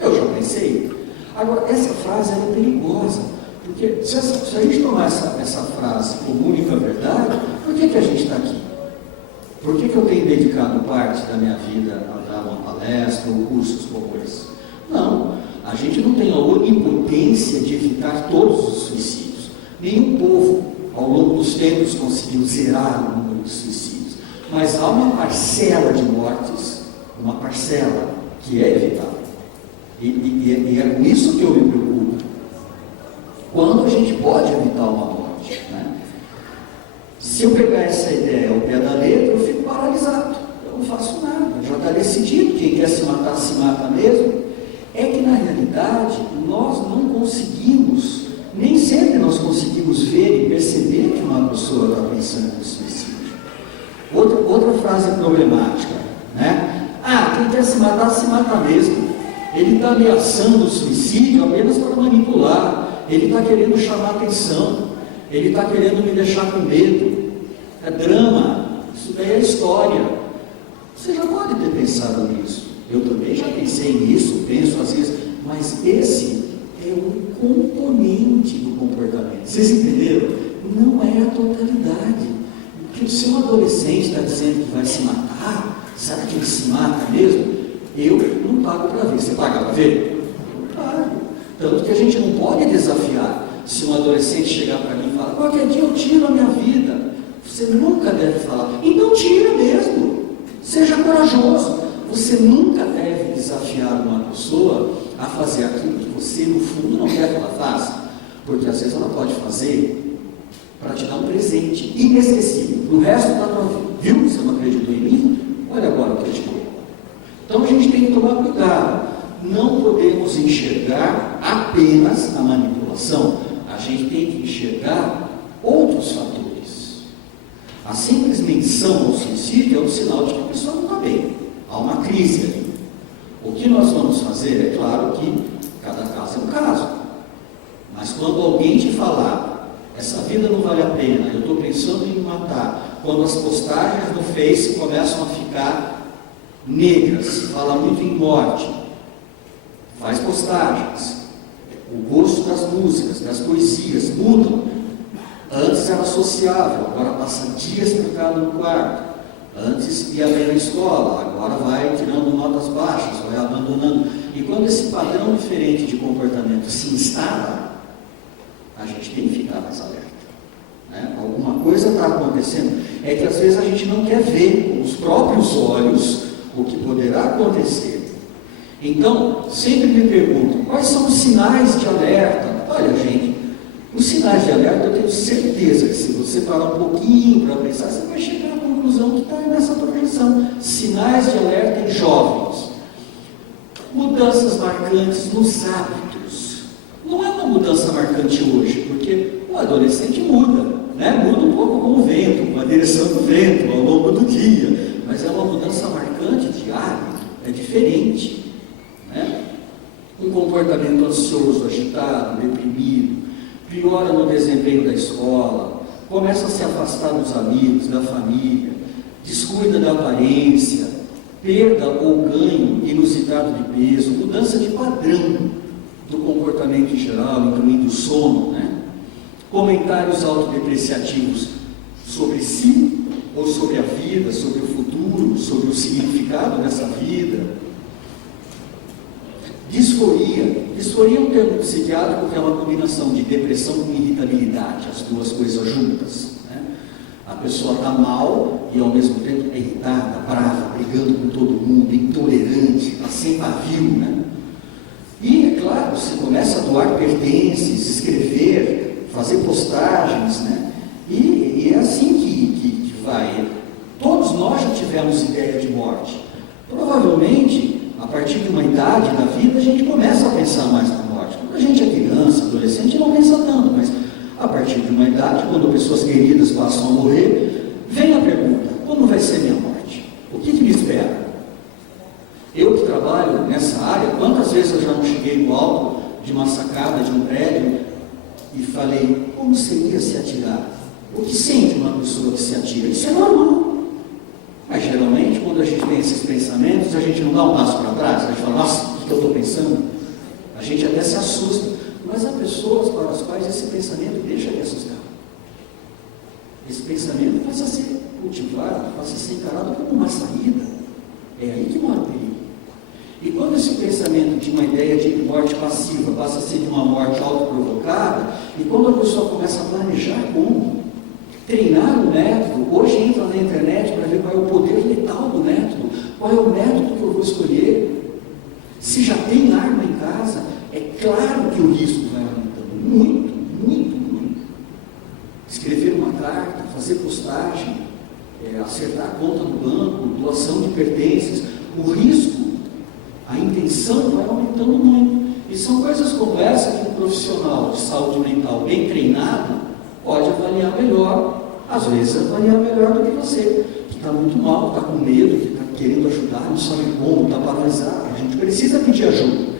Eu já pensei. Agora, essa frase é perigosa, porque se a gente tomar essa frase como única verdade, por que a gente está aqui? Por que eu tenho dedicado parte da minha vida a dar uma palestra ou cursos como esse? Não, a gente não tem a onipotência de evitar todos os suicídios. Nenhum povo, ao longo dos tempos, conseguiu zerar o número de suicídios. Mas há uma parcela de mortes, uma parcela que é evitável. E é com isso que eu me preocupo. Quando a gente pode evitar uma morte, né? Se eu pegar essa ideia ao pé da letra, eu fico paralisado. Eu não faço nada. Já está decidido. Quem quer se mata mesmo. É que na realidade nós não conseguimos, nem sempre nós conseguimos ver e perceber que uma pessoa está pensando em suicídio. Outra frase problemática, né? Quem quer se mata mesmo. Ele está ameaçando o suicídio apenas para manipular. Ele está querendo chamar atenção. Ele está querendo me deixar com medo. É drama. Isso daí é história. Você já pode ter pensado nisso. Eu também já pensei nisso, penso às vezes, mas esse é um componente do comportamento. Vocês entenderam? Não é a totalidade. Porque se um adolescente está dizendo que vai se matar, será que ele se mata mesmo? Eu não pago para ver. Você paga para ver? Não pago. Tanto que a gente não pode desafiar. Se um adolescente chegar para mim e falar: qualquer dia eu tiro a minha vida, você nunca deve falar: então tira mesmo. Seja corajoso. Você nunca deve desafiar uma pessoa a fazer aquilo que você, no fundo, não quer que ela faça. Porque às vezes ela pode fazer para te dar um presente inesquecível no resto da tua vida. Viu? Você não acreditou em mim? Olha agora o que eu te dou. Então a gente tem que tomar cuidado. Não podemos enxergar apenas a manipulação. A gente tem que enxergar outros fatores. A simples menção ao suicídio é um sinal de que a pessoa não está bem. Há uma crise ali. O que nós vamos fazer? É claro que cada caso é um caso. Mas quando alguém te falar: essa vida não vale a pena, eu estou pensando em me matar, quando as postagens no Face começam a ficar negras, fala muito em morte, faz postagens, o gosto das músicas, das poesias mudam. Antes era sociável, agora passa dias trancado no quarto. Antes ia ler na escola, agora vai tirando notas baixas, vai abandonando. E quando esse padrão diferente de comportamento se instala, a gente tem que ficar mais alerta. Né? Alguma coisa está acontecendo. É que às vezes a gente não quer ver com os próprios olhos o que poderá acontecer. Então, sempre me pergunto: quais são os sinais de alerta? Olha, gente, os sinais de alerta eu tenho certeza que se você parar um pouquinho para pensar, você vai chegar à conclusão que está nessa projeção. Sinais de alerta em jovens. Mudanças marcantes nos hábitos. Não é uma mudança marcante hoje, porque o adolescente muda, né? Muda um pouco com o vento, com a direção do vento ao longo do dia, mas é uma mudança marcante de hábito, é diferente, né? Um comportamento ansioso, agitado, deprimido, piora no desempenho da escola, começa a se afastar dos amigos, da família, descuida da aparência, perda ou ganho inusitado de peso, mudança de padrão do comportamento em geral, incluindo o sono, né? Comentários autodepreciativos sobre si, ou sobre a vida, sobre o futuro, sobre o significado dessa vida. Disforia. Disforia é um termo psiquiátrico que é uma combinação de depressão com irritabilidade, as duas coisas juntas, né? A pessoa está mal e ao mesmo tempo é irritada, brava, brigando com todo mundo, intolerante, está sem pavio, né? E, é claro, você começa a doar pertences, escrever, fazer postagens, né? E é assim que vai. Todos nós já tivemos tivemos ideia de morte? Provavelmente, a partir de uma idade da vida, a gente começa a pensar mais na morte. Quando a gente é criança, adolescente, não pensa tanto, mas a partir de uma idade, quando pessoas queridas passam a morrer, vem a pergunta: como vai ser minha morte? O que me espera? Eu que trabalho nessa área, quantas vezes eu já não cheguei no alto de uma sacada de um prédio e falei: como seria se atirar? O que sente uma pessoa que se atira? Isso é normal. Mas geralmente, quando a gente tem esses pensamentos, a gente não dá um passo para trás, a gente fala: nossa, o que eu estou pensando? A gente até se assusta. Mas há pessoas para as quais esse pensamento deixa de assustar. Esse pensamento passa a ser cultivado, passa a ser encarado como uma saída. É aí que mora o perigo. E quando esse pensamento de uma ideia de morte passiva passa a ser de uma morte autoprovocada, e quando a pessoa começa a planejar como treinar o método, hoje entra na internet para ver qual é o poder letal do método, qual é o método que eu vou escolher. Se já tem arma em casa, é claro que o risco vai aumentando muito, muito, muito. Escrever uma carta, fazer postagem, acertar a conta no banco, doação de pertences, o risco, a intenção vai aumentando muito. E são coisas como essa que um profissional de saúde mental bem treinado pode avaliar melhor, às vezes avaliar melhor do que você, que está muito mal, está com medo, que está querendo ajudar, não sabe como, está paralisado. A gente precisa pedir ajuda.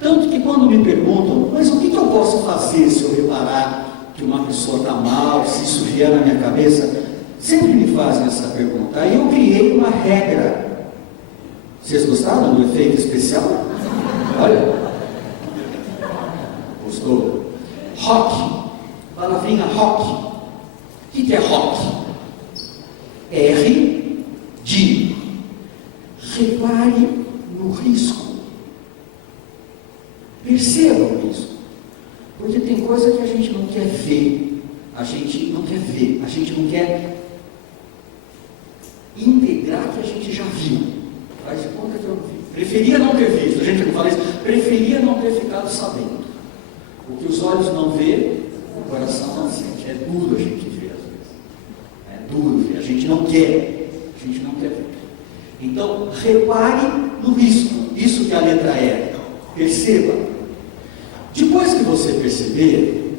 Tanto que quando me perguntam: mas o que eu posso fazer se eu reparar que uma pessoa está mal, se isso vier na minha cabeça? Sempre me fazem essa pergunta. Aí eu criei uma regra. Vocês gostaram do efeito especial? Olha. Gostou? Rock. Palavrinha rock. O que é rock? R de repare no risco. Perceba o risco. Porque tem coisa que a gente não quer ver. A gente não quer ver. A gente não quer integrar que a gente já viu. Faz de conta que eu vi. Preferia não ter visto. A gente não fala isso. Preferia não ter ficado sabendo. O que os olhos não vê, o coração não sente. É duro a gente ver às vezes. É duro ver. A gente não quer. A gente não quer ver. Então, repare no risco. Isso que a letra E. Perceba. Depois que você perceber,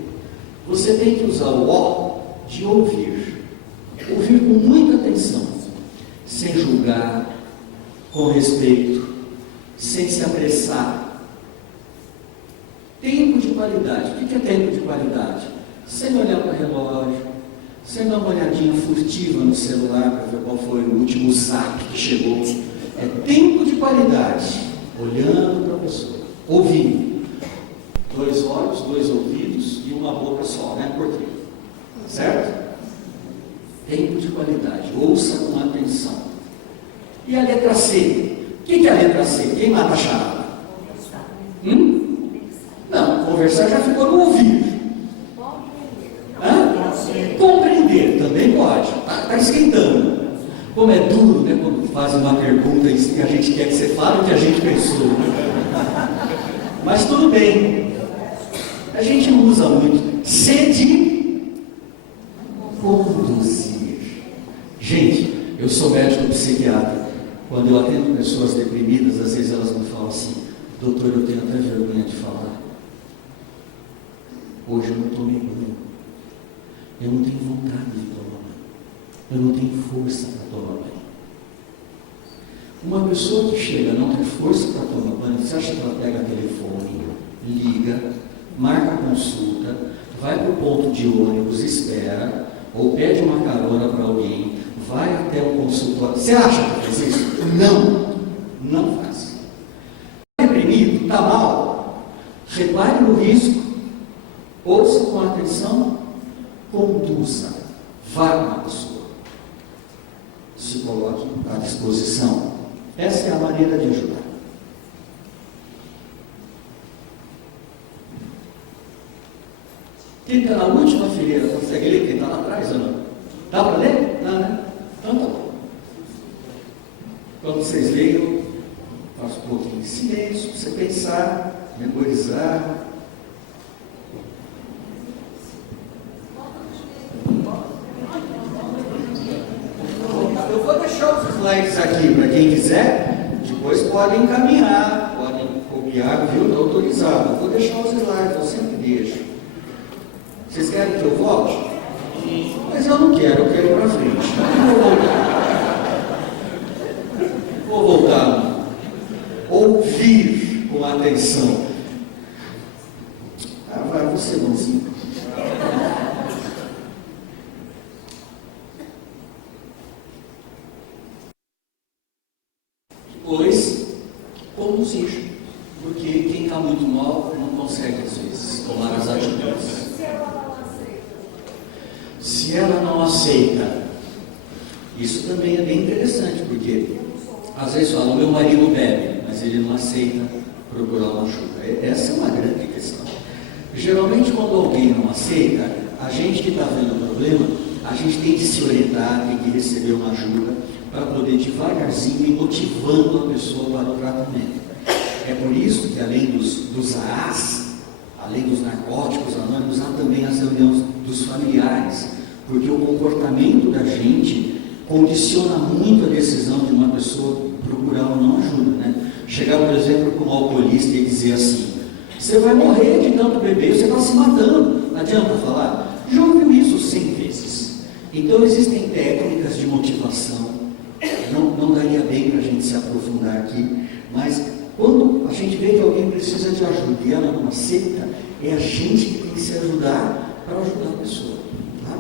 você tem que usar o O de ouvir. Ouvir com muita atenção, sem julgar, com respeito, sem se apressar. Tempo de qualidade. O que é tempo de qualidade? Sem olhar para o relógio, sem dar uma olhadinha furtiva no celular para ver qual foi o último zap que chegou. É tempo de qualidade, olhando para a pessoa, ouvindo. 2 olhos, 2 ouvidos e uma boca só, né? Por quê? Certo? Tempo de qualidade. Ouça com atenção. E a letra C? O que é a letra C? Quem mata a charada? Não, conversar já ficou no ouvido. Compreender também pode. Está esquentando. Como é duro, né? Quando fazem uma pergunta e a gente quer que você fale o que a gente pensou. Mas tudo bem. A gente não usa muito. C de conduzir. Gente, eu sou médico psiquiatra. Quando eu atendo pessoas deprimidas, às vezes elas me falam assim: doutor, eu tenho até vergonha de falar. Hoje eu não tomei banho. Eu não tenho vontade de tomar banho. Eu não tenho força para tomar banho. Uma pessoa que chega a não ter força para tomar banho, você acha que ela pega telefone, liga, marca a consulta, vai para o ponto de ônibus, espera, ou pede uma carona para alguém, vai até o consultório? Você acha que faz isso? Não, não faz. Está deprimido? Está mal? Repare no risco, ouça com atenção, conduza, vá com a pessoa, se coloque à disposição. Essa é a maneira de ajudar. Quem está na última fileira consegue ler? Quem está lá atrás ou não? Dá para ler? Não, né? Então tá bom. Quando vocês leiam, faça um pouquinho de silêncio, para você pensar, memorizar. Eu vou deixar os slides aqui, para quem quiser, depois podem encaminhar, podem copiar, viu? Está autorizado. Eu vou deixar os slides, eu sempre deixo. Vocês querem que eu volte? Mas eu não quero, eu quero ir para frente. Vou voltar. Ouvir com atenção. Ah, vai, você bonzinho. Depois, conduzir. Porque quem está muito mal não consegue, às vezes, tomar as atitudes. Se ela não aceita, isso também é bem interessante, porque às vezes fala, meu marido bebe, mas ele não aceita procurar uma ajuda. Essa é uma grande questão. Geralmente, quando alguém não aceita, a gente que está vendo o problema, a gente tem que se orientar, tem que receber uma ajuda para poder devagarzinho ir motivando a pessoa para o tratamento. É por isso que além dos AAs, além dos narcóticos anônimos, há também as reuniões dos familiares, porque o comportamento da gente condiciona muito a decisão de uma pessoa procurar ou não ajuda, né? Chegar, por exemplo, com um alcoolista e dizer assim, você vai morrer de tanto beber, você está se matando. Não adianta falar? Já ouviu isso 100 vezes. Então existem técnicas de motivação, não daria bem para a gente se aprofundar aqui, mas quando a gente vê que alguém precisa de ajuda e ela não aceita, é a gente que tem que se ajudar para ajudar a pessoa. Tá?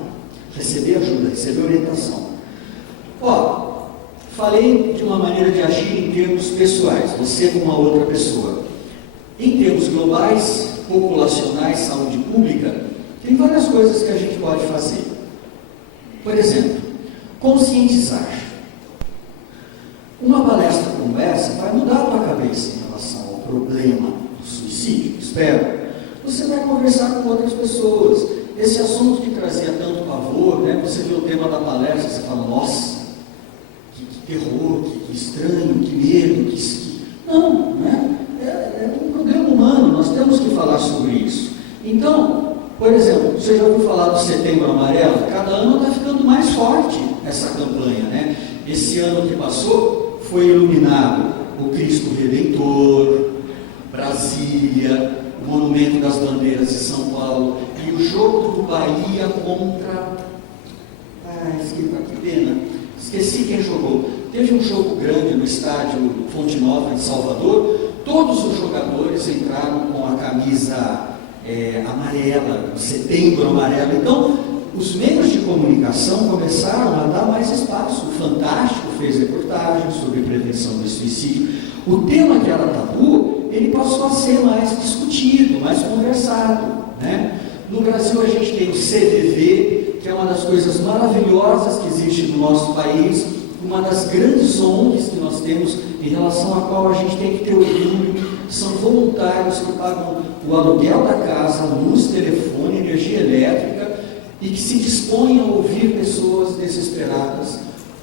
Receber ajuda, receber orientação. Ó, falei de uma maneira de agir em termos pessoais, você com uma outra pessoa. Em termos globais, populacionais, saúde pública, tem várias coisas que a gente pode fazer. Por exemplo, conscientizar. Uma palestra como essa vai mudar a tua cabeça em relação ao problema do suicídio, espero. Você vai conversar com outras pessoas. Esse assunto que trazia tanto pavor, né? Você vê o tema da palestra, você fala, nossa, que terror, que estranho, que medo, Não, né? É um problema humano, nós temos que falar sobre isso. Então, por exemplo, você já ouviu falar do Setembro Amarelo? Cada ano está ficando mais forte essa campanha, né? Esse ano que passou foi iluminado o Cristo Redentor, Brasília, o Monumento das Bandeiras de São Paulo e o jogo do Bahia contra... que pena, esqueci quem jogou. Teve um jogo grande no estádio Fonte Nova, em Salvador. Todos os jogadores entraram com a camisa amarela, o Setembro Amarelo. Então, os meios de comunicação começaram a dar mais espaço. O Fantástico fez reportagens sobre prevenção do suicídio. O tema que era tabu, ele passou a ser mais discutido, mais conversado, né? No Brasil a gente tem o CVV, que é uma das coisas maravilhosas que existe no nosso país, uma das grandes ONGs que nós temos em relação à qual a gente tem que ter orgulho. São voluntários que pagam o aluguel da casa, luz, telefone, energia elétrica e que se dispõem a ouvir pessoas desesperadas,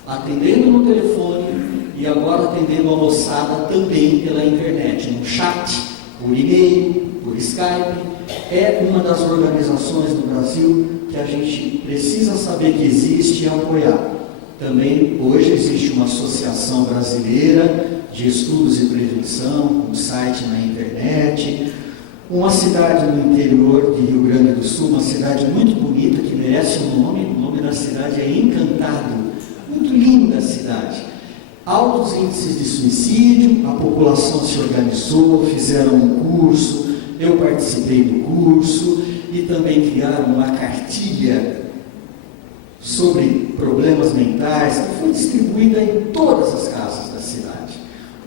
atendendo no telefone e agora atendendo a moçada também pela internet, no chat, por e-mail, por Skype. É uma das organizações do Brasil que a gente precisa saber que existe e apoiar. Também hoje existe uma associação brasileira de estudos e prevenção, um site na internet, uma cidade no interior de Rio Grande do Sul, uma cidade muito bonita que merece um nome. O nome da cidade é Encantado, muito linda a cidade. Altos índices de suicídio, a população se organizou, fizeram um curso, eu participei do curso e também criaram uma cartilha sobre problemas mentais que foi distribuída em todas as casas da cidade.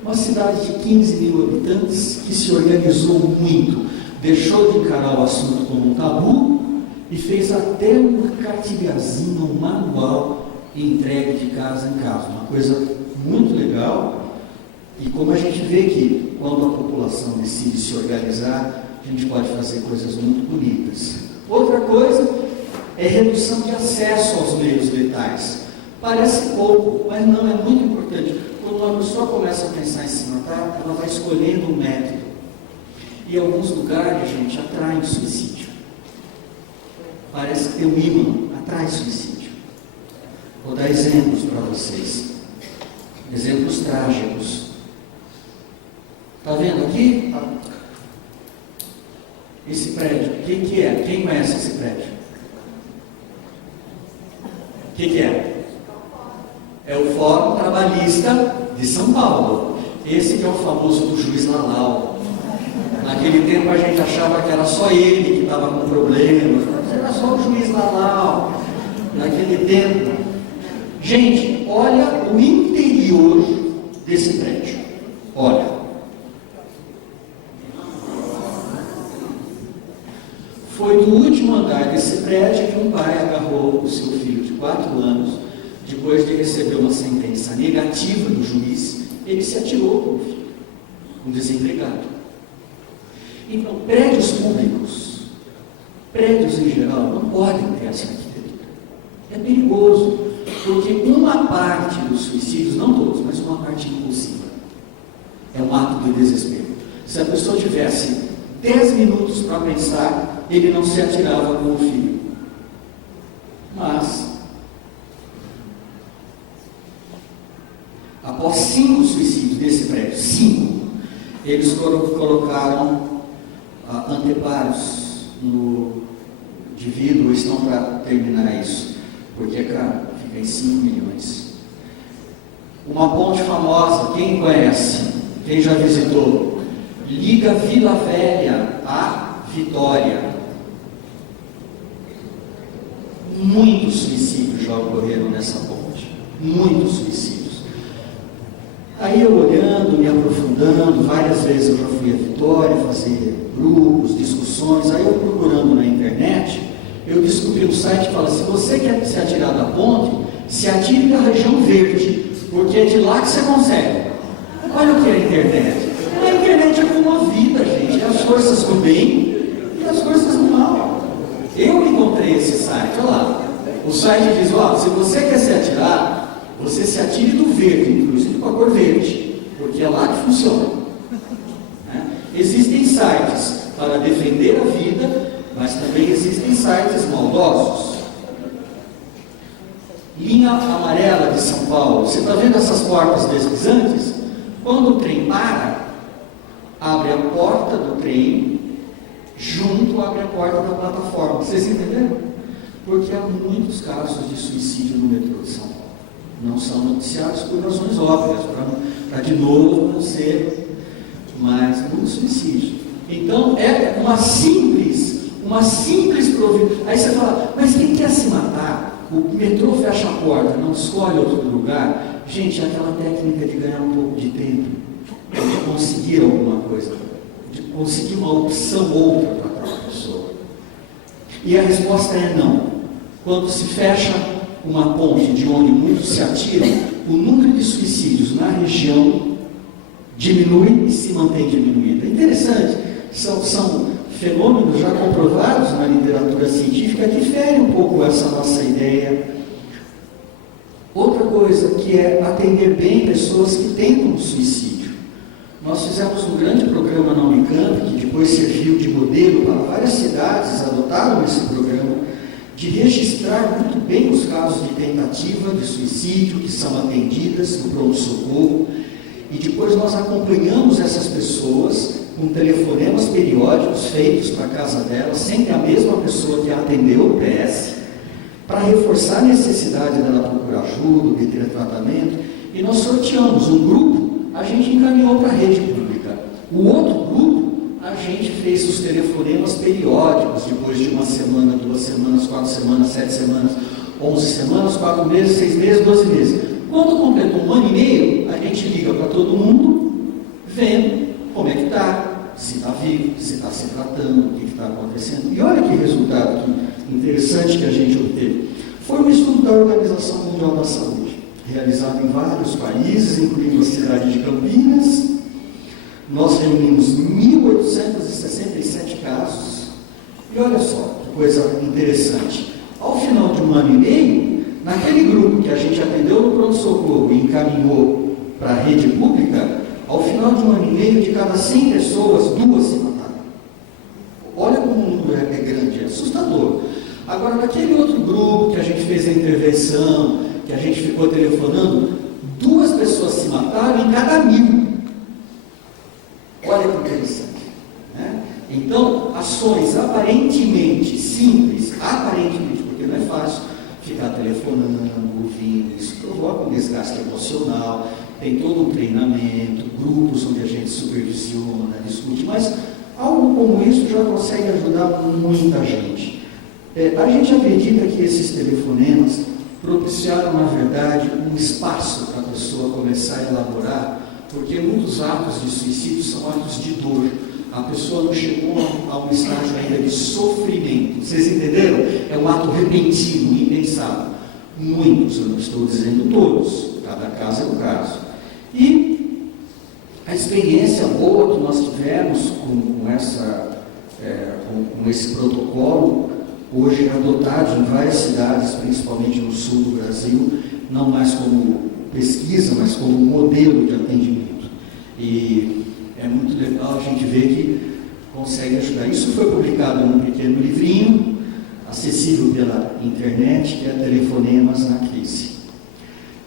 Uma cidade de 15 mil habitantes que se organizou muito, deixou de encarar o assunto como um tabu e fez até uma cartilhazinha, um manual entregue de casa em casa. Uma coisa muito legal. E como a gente vê que quando a população decide se organizar, a gente pode fazer coisas muito bonitas. Outra coisa é redução de acesso aos meios letais. Parece pouco, mas não, é muito importante. Quando uma pessoa começa a pensar em se matar, ela vai escolhendo um método. E alguns lugares, gente, atraem suicídio. Parece que tem um ímã, atrai suicídio. Vou dar exemplos para vocês. exemplos trágicos. Está vendo aqui? Esse prédio, quem que é? Quem conhece esse prédio? O que é? É o Fórum Trabalhista de São Paulo. Esse que é o famoso do juiz Lalau. Naquele tempo a gente achava que era só ele que estava com problemas, mas era só o juiz Lalau. Naquele tempo. Gente, olha o interior desse prédio. Olha. Foi do último andar desse prédio que um pai agarrou o seu filho de 4 anos, depois de receber uma sentença negativa do juiz, ele se atirou com o filho, um desempregado. Então, prédios públicos, prédios em geral, não podem ter essa arquitetura. É perigoso, porque uma parte dos suicídios, não todos, mas uma parte impulsiva, é um ato de desespero. Se a pessoa tivesse 10 minutos para pensar, ele não se atirava com o filho. Mas, após 5 suicídios desse prédio, 5, eles colocaram anteparos de vidro, ou estão para terminar isso, porque é caro, fica em 5 milhões. Uma ponte famosa, quem conhece? Quem já visitou? Liga Vila Velha a Vitória. Muitos suicídios já ocorreram nessa ponte. Muitos suicídios. Aí eu olhando, me aprofundando, várias vezes eu já fui a Vitória fazer grupos, discussões, aí eu procurando na internet, eu descobri um site que fala, se você quer se atirar da ponte, se atire da região verde, porque é de lá que você consegue. Olha o que é a internet. A internet é como a vida, gente, é as forças do bem e as forças do mal. Eu encontrei esse site, olha lá. O site diz, se você quer se atirar, você se atire do verde, inclusive com a cor verde, porque é lá que funciona. Existem sites para defender a vida, mas também existem sites maldosos. Linha amarela de São Paulo, você está vendo essas portas deslizantes? Quando o trem para, abre a porta do trem, junto abre a porta da plataforma. Vocês entenderam? Porque há muitos casos de suicídio no metrô de São Paulo. Não são noticiados por razões óbvias, para de novo não ser, mas muito suicídio. Então é uma simples providência. Aí você fala, mas quem quer se matar? O metrô fecha a porta, não escolhe outro lugar. Gente, é aquela técnica de ganhar um pouco de tempo, de conseguir alguma coisa, de conseguir uma opção outra para aquela pessoa. E a resposta é não. Quando se fecha uma ponte de onde muitos se atiram, o número de suicídios na região diminui e se mantém diminuído. É interessante, são fenômenos já comprovados na literatura científica que ferem um pouco essa nossa ideia. Outra coisa que é atender bem pessoas que tentam suicídio. Nós fizemos um grande programa na Unicamp, que depois serviu de modelo para várias cidades, adotaram esse programa, de registrar muito bem os casos de tentativa de suicídio que são atendidas no pronto-socorro, e depois nós acompanhamos essas pessoas com telefonemas periódicos feitos para a casa delas, sempre a mesma pessoa que atendeu o PS, para reforçar a necessidade dela procurar ajuda, obter tratamento, e nós sorteamos um grupo, a gente encaminhou para a rede pública. O outro grupo, a gente fez os telefonemas periódicos, depois de 1 semana, 2 semanas, 4 semanas, 7 semanas, 11 semanas, 4 meses, 6 meses, 12 meses. Quando completou 1 ano e meio, a gente liga para todo mundo, vendo como é que está, se está vivo, se está se tratando, o que está acontecendo. E olha que resultado interessante que a gente obteve. Foi um estudo da Organização Mundial da Saúde, realizado em vários países, incluindo a cidade de Campinas. Nós reunimos 1.867 casos. E olha só que coisa interessante. Ao final de 1 ano e meio, naquele grupo que a gente atendeu no pronto-socorro e encaminhou para a rede pública, ao final de 1 ano e meio, de cada 100 pessoas, 2 se mataram. Olha como o número é grande, é assustador. Agora, naquele outro grupo que a gente fez a intervenção, que a gente ficou telefonando, 2 pessoas se em cada 1000. Olha que interessante, né? Então, ações aparentemente simples, aparentemente, porque não é fácil ficar telefonando, ouvindo, isso provoca um desgaste emocional, tem todo um treinamento, grupos onde a gente supervisiona, discute, mas algo como isso já consegue ajudar muita gente. A gente acredita que esses telefonemas propiciaram, na verdade, um espaço para a pessoa começar a elaborar, porque muitos atos de suicídio são atos de dor. A pessoa não chegou a um estágio ainda de sofrimento. Vocês entenderam? É um ato repentino, impensável. Muitos, eu não estou dizendo todos, cada caso é um caso. E a experiência boa que nós tivemos com esse protocolo, hoje adotado em várias cidades, principalmente no sul do Brasil, não mais como pesquisa, mas como modelo de atendimento. E é muito legal a gente ver que consegue ajudar. Isso foi publicado num pequeno livrinho, acessível pela internet, que é Telefonemas na Crise.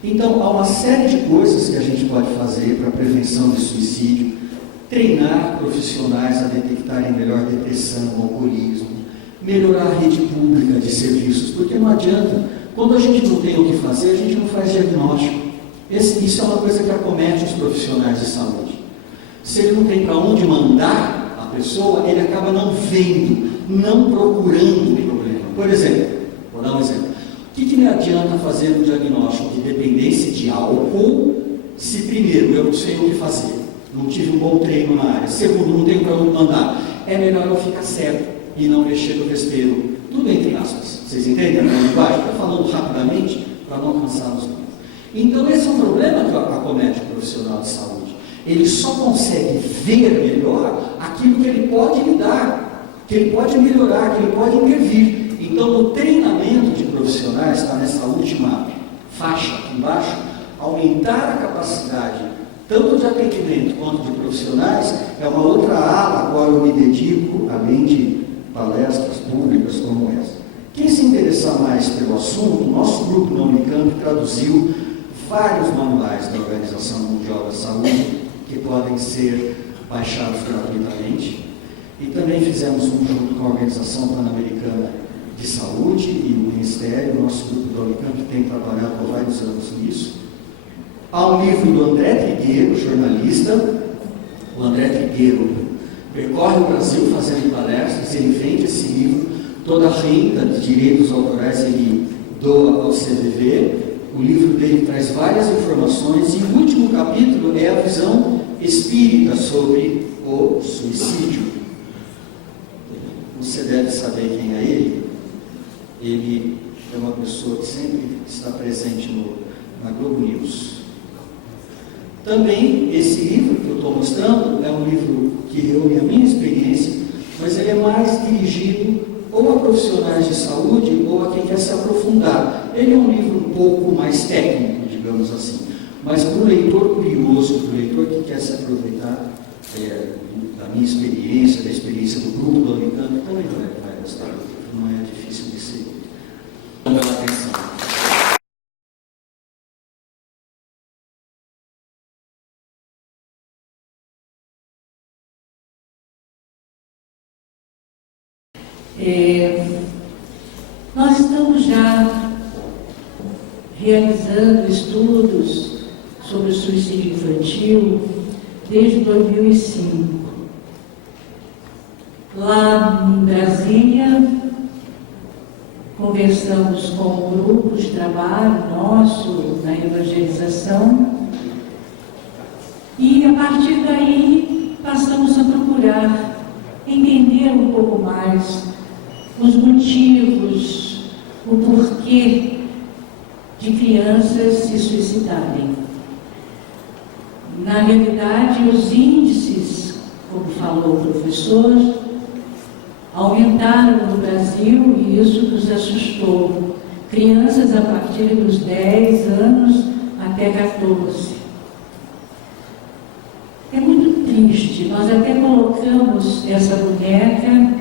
Então, há uma série de coisas que a gente pode fazer para a prevenção de suicídio, treinar profissionais a detectarem melhor depressão, alcoolismo, melhorar a rede pública de serviços, porque não adianta, quando a gente não tem o que fazer, a gente não faz diagnóstico. Isso é uma coisa que acomete os profissionais de saúde. Se ele não tem para onde mandar a pessoa, ele acaba não vendo, não procurando o problema. Por exemplo, vou dar um exemplo. O que me adianta fazer um diagnóstico de dependência de álcool, se primeiro eu não sei o que fazer, não tive um bom treino na área, segundo, não tenho para onde mandar, é melhor eu ficar cego e não mexer no vespeiro, tudo entre aspas. Vocês entendem a minha linguagem? Estou falando rapidamente para não cansar os números. Então esse é um problema que acomete o profissional de saúde. Ele só consegue ver melhor aquilo que ele pode lidar, que ele pode melhorar, que ele pode intervir. Então, o treinamento de profissionais está nessa última faixa aqui embaixo, aumentar a capacidade tanto de atendimento quanto de profissionais, é uma outra ala a qual eu me dedico, além de palestras públicas como essa. Quem se interessar mais pelo assunto, nosso grupo na Unicamp traduziu vários manuais da Organização Mundial da Saúde, que podem ser baixados gratuitamente, e também fizemos um junto com a Organização Pan-Americana de Saúde e o Ministério. Nosso grupo da Unicamp tem trabalhado há vários anos nisso. Há um livro do André Trigueiro, jornalista. O André Trigueiro percorre o Brasil fazendo palestras, ele vende esse livro, toda a renda de direitos autorais ele doa ao CVV. O livro dele traz várias informações e o último capítulo é a visão espírita sobre o suicídio. Você deve saber quem é ele. Ele é uma pessoa que sempre está presente na Globo News. Também, esse livro que eu estou mostrando é um livro que reúne a minha experiência, mas ele é mais dirigido ou a profissionais de saúde ou a quem quer se aprofundar. Ele é um livro um pouco mais técnico, digamos assim, mas para o leitor curioso, para o leitor que quer se aproveitar da minha experiência, da experiência do grupo da Unicamp, também vai gostar. Não é difícil de ser. Pela atenção. Nós estamos já realizando estudos sobre o suicídio infantil desde 2005. Lá em Brasília, conversamos com um grupo de trabalho nosso na evangelização e, a partir daí, passamos a procurar entender um pouco mais os motivos, o porquê de crianças se suicidarem. Na realidade, os índices, como falou o professor, aumentaram no Brasil e isso nos assustou. Crianças a partir dos 10 anos até 14. É muito triste. Nós até colocamos essa boneca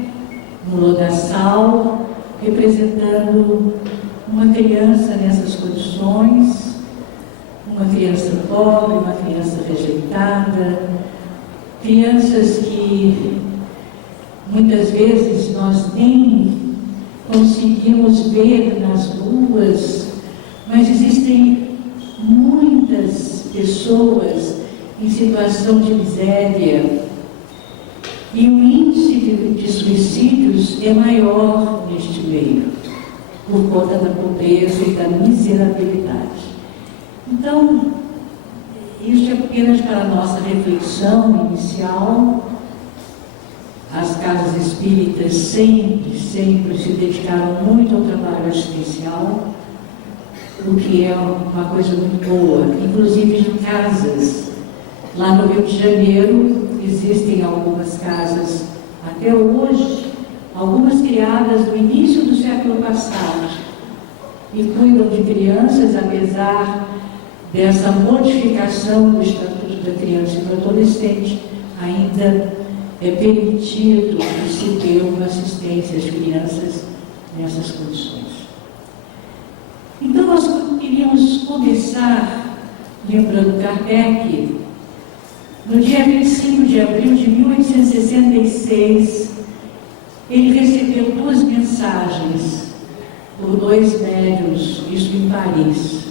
no lodaçal, representando uma criança nessas condições, uma criança pobre, uma criança rejeitada, crianças que muitas vezes nós nem conseguimos ver nas ruas, mas existem muitas pessoas em situação de miséria e o índice de suicídios é maior neste meio, por conta da pobreza e da miserabilidade. Então, isso é apenas para a nossa reflexão inicial. As casas espíritas sempre se dedicaram muito ao trabalho assistencial, o que é uma coisa muito boa. Inclusive em casas, lá no Rio de Janeiro, existem algumas casas, até hoje, algumas criadas no início do século passado, e cuidam de crianças, apesar dessa modificação do Estatuto da Criança e do Adolescente, ainda é permitido que se dê uma assistência às crianças nessas condições. Então, nós queríamos começar lembrando Kardec. No dia 25 de abril de 1866, ele recebeu 2 mensagens por 2 médiuns, isso em Paris.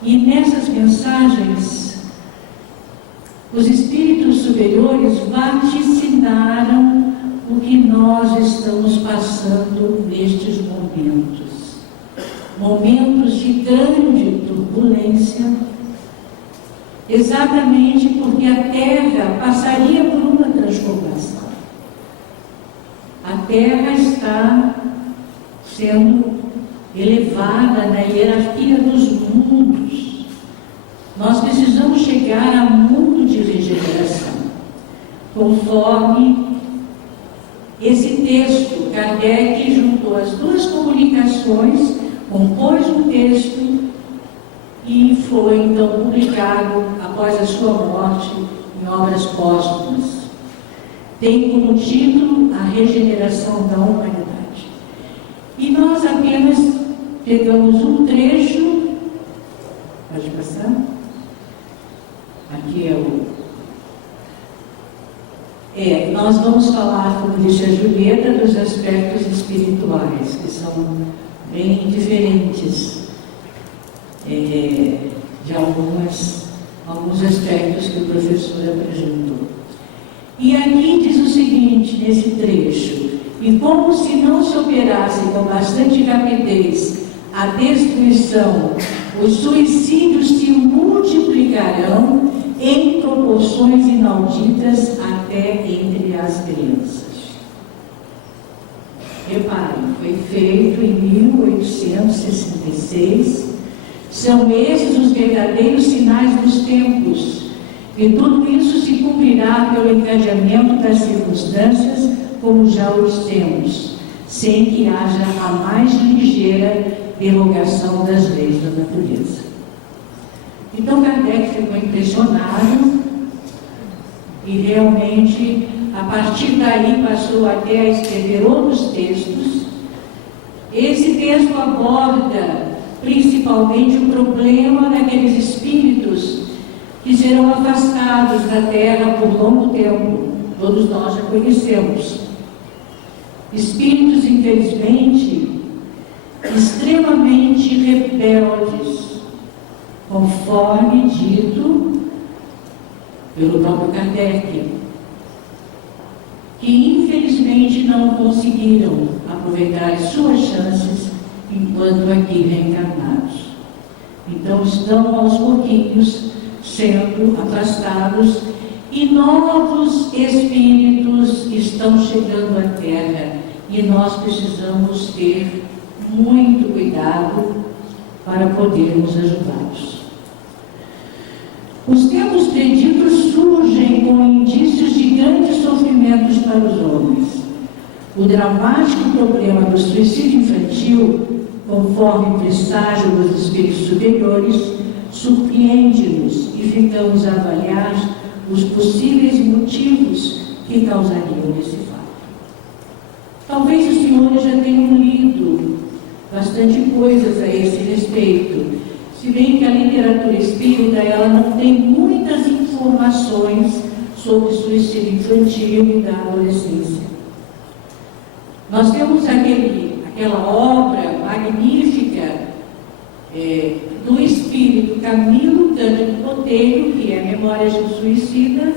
E nessas mensagens, os espíritos superiores vaticinaram o que nós estamos passando nestes momentos. Momentos de grande turbulência, exatamente porque a Terra passaria por uma transformação. A Terra está sendo elevada na hierarquia dos mundos. Nós precisamos chegar a mundo de regeneração, conforme esse texto. Kardec juntou as 2 comunicações, compôs um texto e foi então publicado após a sua morte em obras póstumas. Tem como título A Regeneração da Humanidade. E nós apenas pegamos um trecho. Pode passar? Aqui nós vamos falar, como disse a Julieta, dos aspectos espirituais, que são bem diferentes de alguns aspectos que o professor apresentou. E aqui diz o seguinte, nesse trecho: e como se não se operasse com bastante rapidez a destruição, os suicídios se multiplicarão em proporções inauditas até entre as crianças. Reparem, foi feito em 1866. São esses os verdadeiros sinais dos tempos, e tudo isso se cumprirá pelo encadeamento das circunstâncias, como já o dissemos, sem que haja a mais ligeira derrogação das leis da natureza. Então Kardec ficou impressionado e realmente, a partir daí, passou até a escrever outros textos. Esse texto aborda principalmente o problema daqueles espíritos que serão afastados da Terra por longo tempo. Todos nós já conhecemos. Espíritos, infelizmente, extremamente rebeldes, conforme dito pelo próprio Kardec, que infelizmente não conseguiram aproveitar as suas chances enquanto aqui reencarnados. Então estão aos pouquinhos sendo afastados e novos espíritos estão chegando à Terra, e nós precisamos ter muito cuidado para podermos ajudá-los. Os tempos preditos surgem com indícios de grandes sofrimentos para os homens. O dramático problema do suicídio infantil, conforme presságio dos espíritos superiores, surpreende-nos e ficamos a avaliar os possíveis motivos que causariam esse fato. Talvez os senhores já tenham lido bastante coisas a esse respeito. se bem que a literatura espírita ela não tem muitas informações sobre suicídio infantil e da adolescência. Nós temos aquela obra magnífica do espírito Camilo Cândido Botelho, que é Memórias de um Suicida.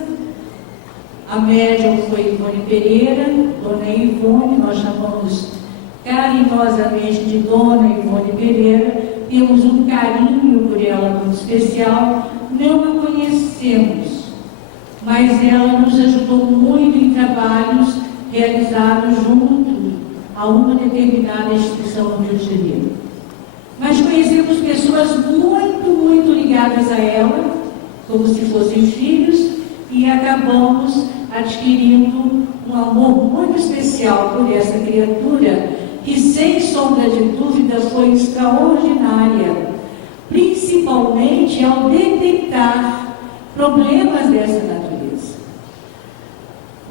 A médium foi Ivone Pereira, Dona Ivone, nós chamamos carinhosamente de Dona Ivone Pereira, temos um carinho por ela muito especial, não a conhecemos, mas ela nos ajudou muito em trabalhos realizados junto a uma determinada instituição no Rio de Janeiro. Mas conhecemos pessoas muito, muito ligadas a ela, como se fossem filhos, e acabamos adquirindo um amor muito especial por essa criatura, que sem sombra de dúvida foi extraordinária, principalmente ao detectar problemas dessa natureza.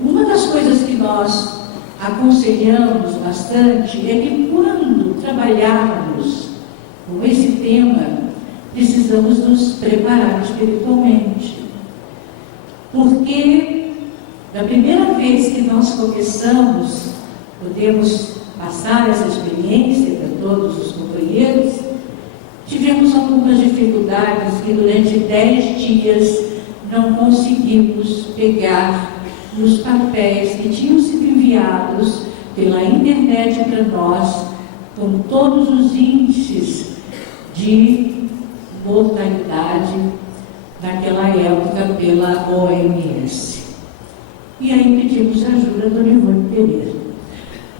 Uma das coisas que nós aconselhamos bastante é que quando trabalharmos com esse tema, precisamos nos preparar espiritualmente. Porque da primeira vez que nós começamos, podemos passar essa experiência para todos os companheiros, tivemos algumas dificuldades que durante 10 dias não conseguimos pegar nos papéis que tinham sido enviados pela internet para nós, com todos os índices de mortalidade naquela época pela OMS. E aí pedimos ajuda da Dona Ivone Pereira.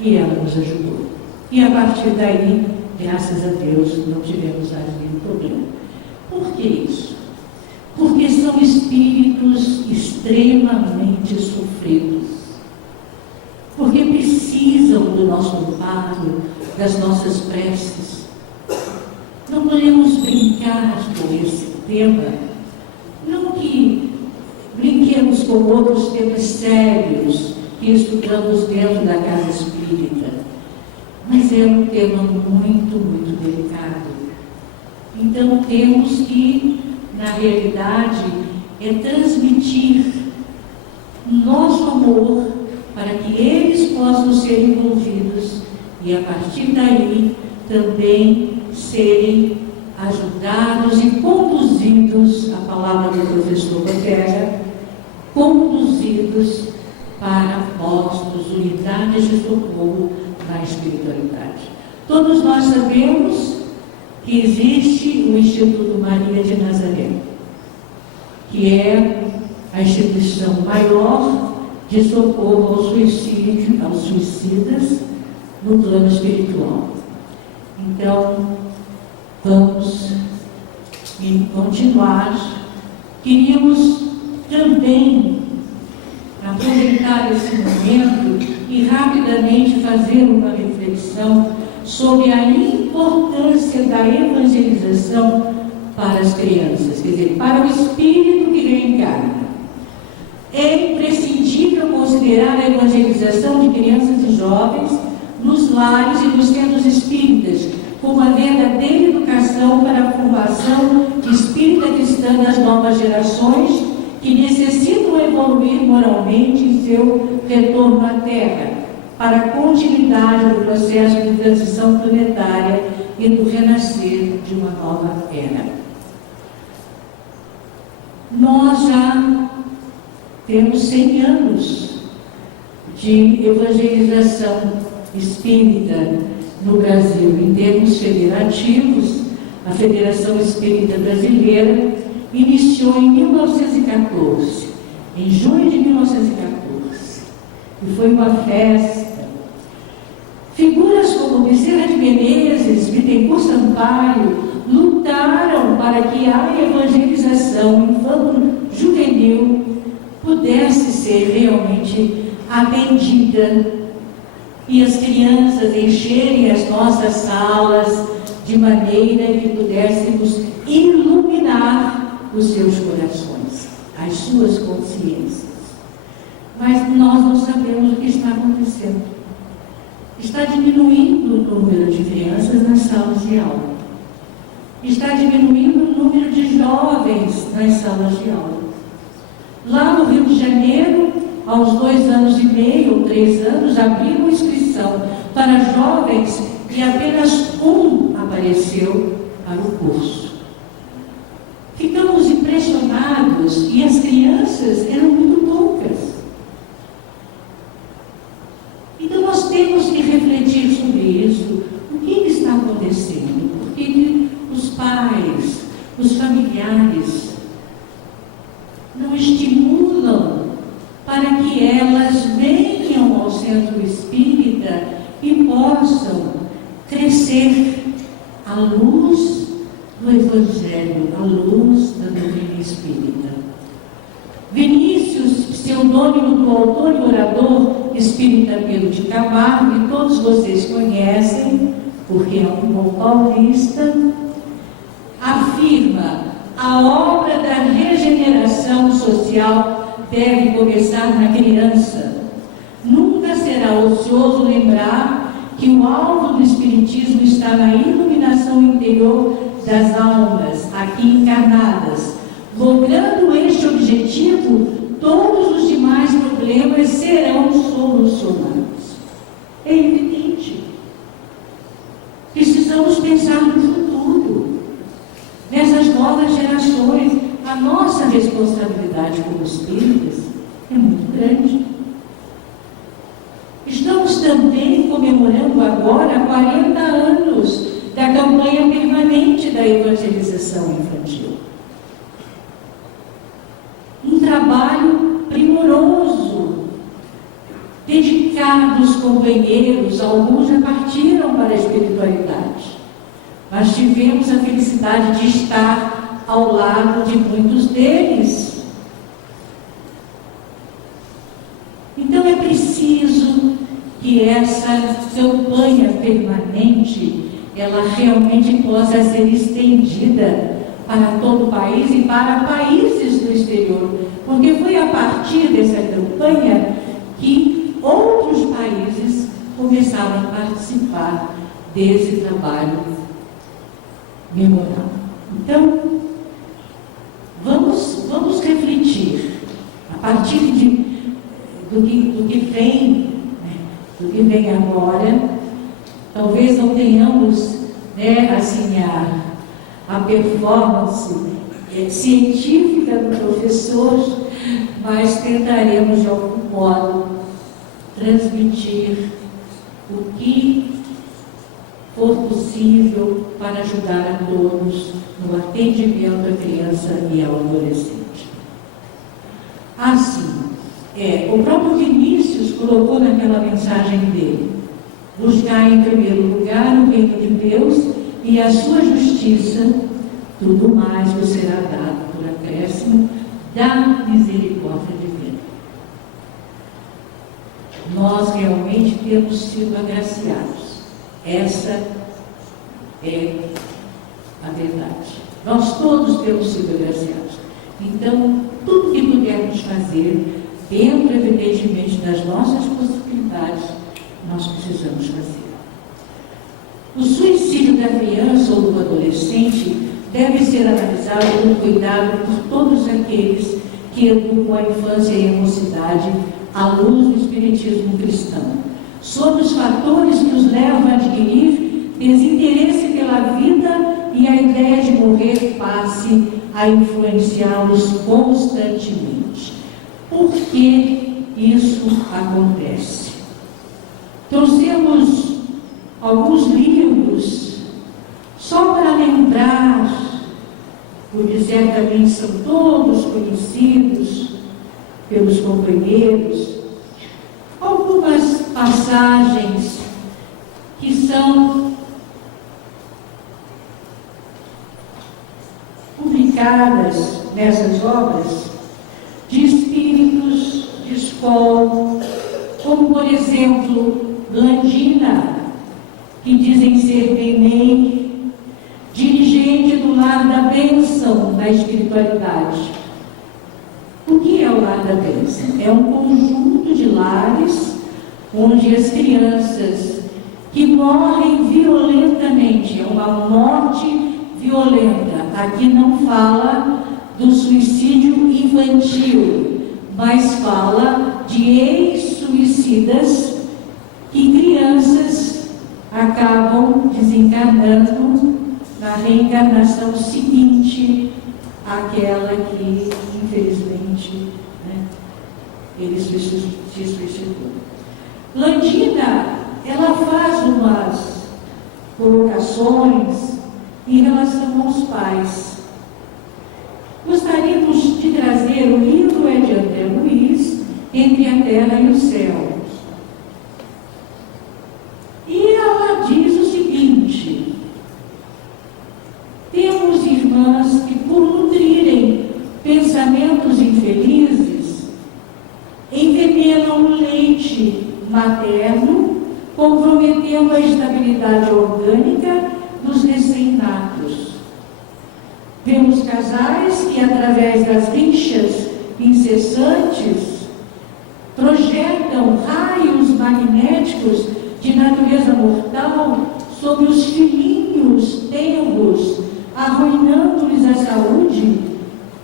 E ela nos ajudou. E a partir daí, graças a Deus, não tivemos mais nenhum problema. Por que isso? Porque são espíritos extremamente sofridos. Porque precisam do nosso amparo, das nossas preces. Não podemos brincar com esse tema. Não que brinquemos com outros temas sérios que estudamos dentro da casa espírita, mas é um tema muito, muito delicado. Então temos que, na realidade, transmitir nosso amor para que eles possam ser envolvidos e, a partir daí, também serem ajudados e conduzidos, a palavra do professor Botega, conduzidos para postos, unidades de socorro na espiritualidade. Todos nós sabemos que existe o Instituto Maria de Nazaré, que é a instituição maior de socorro ao suicídio, aos suicidas no plano espiritual. Então, vamos continuar. Queríamos também aproveitar esse momento e rapidamente fazer uma reflexão sobre a importância da evangelização para as crianças, quer dizer, para o espírito que reencarna. É imprescindível considerar a evangelização de crianças e jovens nos lares e nos centros espíritas como uma verdadeira educação para a formação espírita cristã das novas gerações que necessitam evoluir moralmente em seu retorno à Terra, para a continuidade do processo de transição planetária e do renascer de uma nova era. Nós já temos 100 anos de evangelização espírita no Brasil, em termos federativos. A Federação Espírita Brasileira iniciou em 1914, em junho de 1914, e foi uma festa. Figuras como Bezerra de Menezes, Bittencourt Sampaio, lutaram para que a evangelização infanto-juvenil pudesse ser realmente atendida e as crianças encherem as nossas salas de maneira que pudéssemos iluminar os seus corações, as suas consciências. Mas nós não sabemos o que está acontecendo. Está diminuindo o número de crianças nas salas de aula. está diminuindo o número de jovens nas salas de aula. Lá no Rio de Janeiro, aos 2 anos e meio ou 3 anos, abriram inscrição para jovens e apenas um apareceu para o curso. Ficamos impressionados e as crianças eram muito poucas. Então nós temos que refletir sobre isso. O que está acontecendo? Por que os pais, os familiares não estimulam para que elas venham ao centro espírita e possam crescer à luz do Evangelho, à luz da doutrina espírita? Vinícius, pseudônimo do autor e orador espírita Pedro de Camargo, que todos vocês conhecem, porque é um bom paulista, afirma: a obra da regeneração social deve começar na criança. Nunca será ocioso lembrar que o alvo do Espiritismo está na iluminação interior das almas aqui encarnadas. Logrando este objetivo, todos os demais problemas serão solucionados. É evidente. Precisamos pensar no futuro, nessas novas gerações. A nossa responsabilidade como espíritas é muito grande. Estamos também comemorando agora 40 anos da campanha permanente da evangelização infantil. Um trabalho primoroso, dedicados companheiros, alguns já partiram para a espiritualidade, mas tivemos a felicidade de estar ao lado de muitos deles. Então é preciso que essa campanha permanente ela realmente possa ser estendida para todo o país e para países do exterior, porque foi a partir dessa campanha que outros países começaram a participar desse trabalho memorável. Então, vamos refletir a partir do que vem, né, do que vem agora. Talvez não tenhamos, assim, a performance científica do professor, mas tentaremos de algum modo transmitir o que for possível para ajudar a todos no atendimento à criança e ao adolescente. Assim, o próprio Vinícius colocou naquela mensagem dele: buscar em primeiro lugar o reino de Deus e a sua justiça, tudo mais vos será dado por acréscimo da misericórdia divina. Nós realmente temos sido agraciados. Essa é a verdade. Nós todos temos sido agraciados. Então, tudo que pudermos fazer, dentro, evidentemente, das nossas possibilidades, nós precisamos fazer. O suicídio da criança ou do adolescente deve ser analisado com cuidado por todos aqueles que educam a infância e a mocidade à luz do espiritismo cristão, sobre os fatores que os levam a adquirir desinteresse pela vida e a ideia de morrer passe a influenciá-los constantemente. Por que isso acontece? Trouxemos alguns livros só para lembrar, porque certamente são todos conhecidos pelos companheiros, algumas passagens que são publicadas nessas obras de espíritos de escola, como por exemplo Blandina, que dizem ser Benei, dirigente do Lar da Bênção da espiritualidade. O que é o Lar da Bênção? É um conjunto de lares onde as crianças que morrem violentamente, é uma morte violenta. Aqui não fala do suicídio infantil, mas fala de ex-suicidas que crianças acabam desencarnando na reencarnação seguinte àquela que, infelizmente, ele se suicidou. Blandina, ela faz umas colocações em relação aos pais. Gostaríamos de trazer o livro de André Luiz, Entre a Terra e o Céu. E ela diz o seguinte: temos irmãs que, por nutrirem pensamentos infelizes, envenenam o leite materno, comprometendo a estabilidade orgânica dos recém-natos. Vemos casais que, através das rixas incessantes, projetam raios magnéticos de natureza mortal sobre os filhinhos tenros, arruinando-lhes a saúde,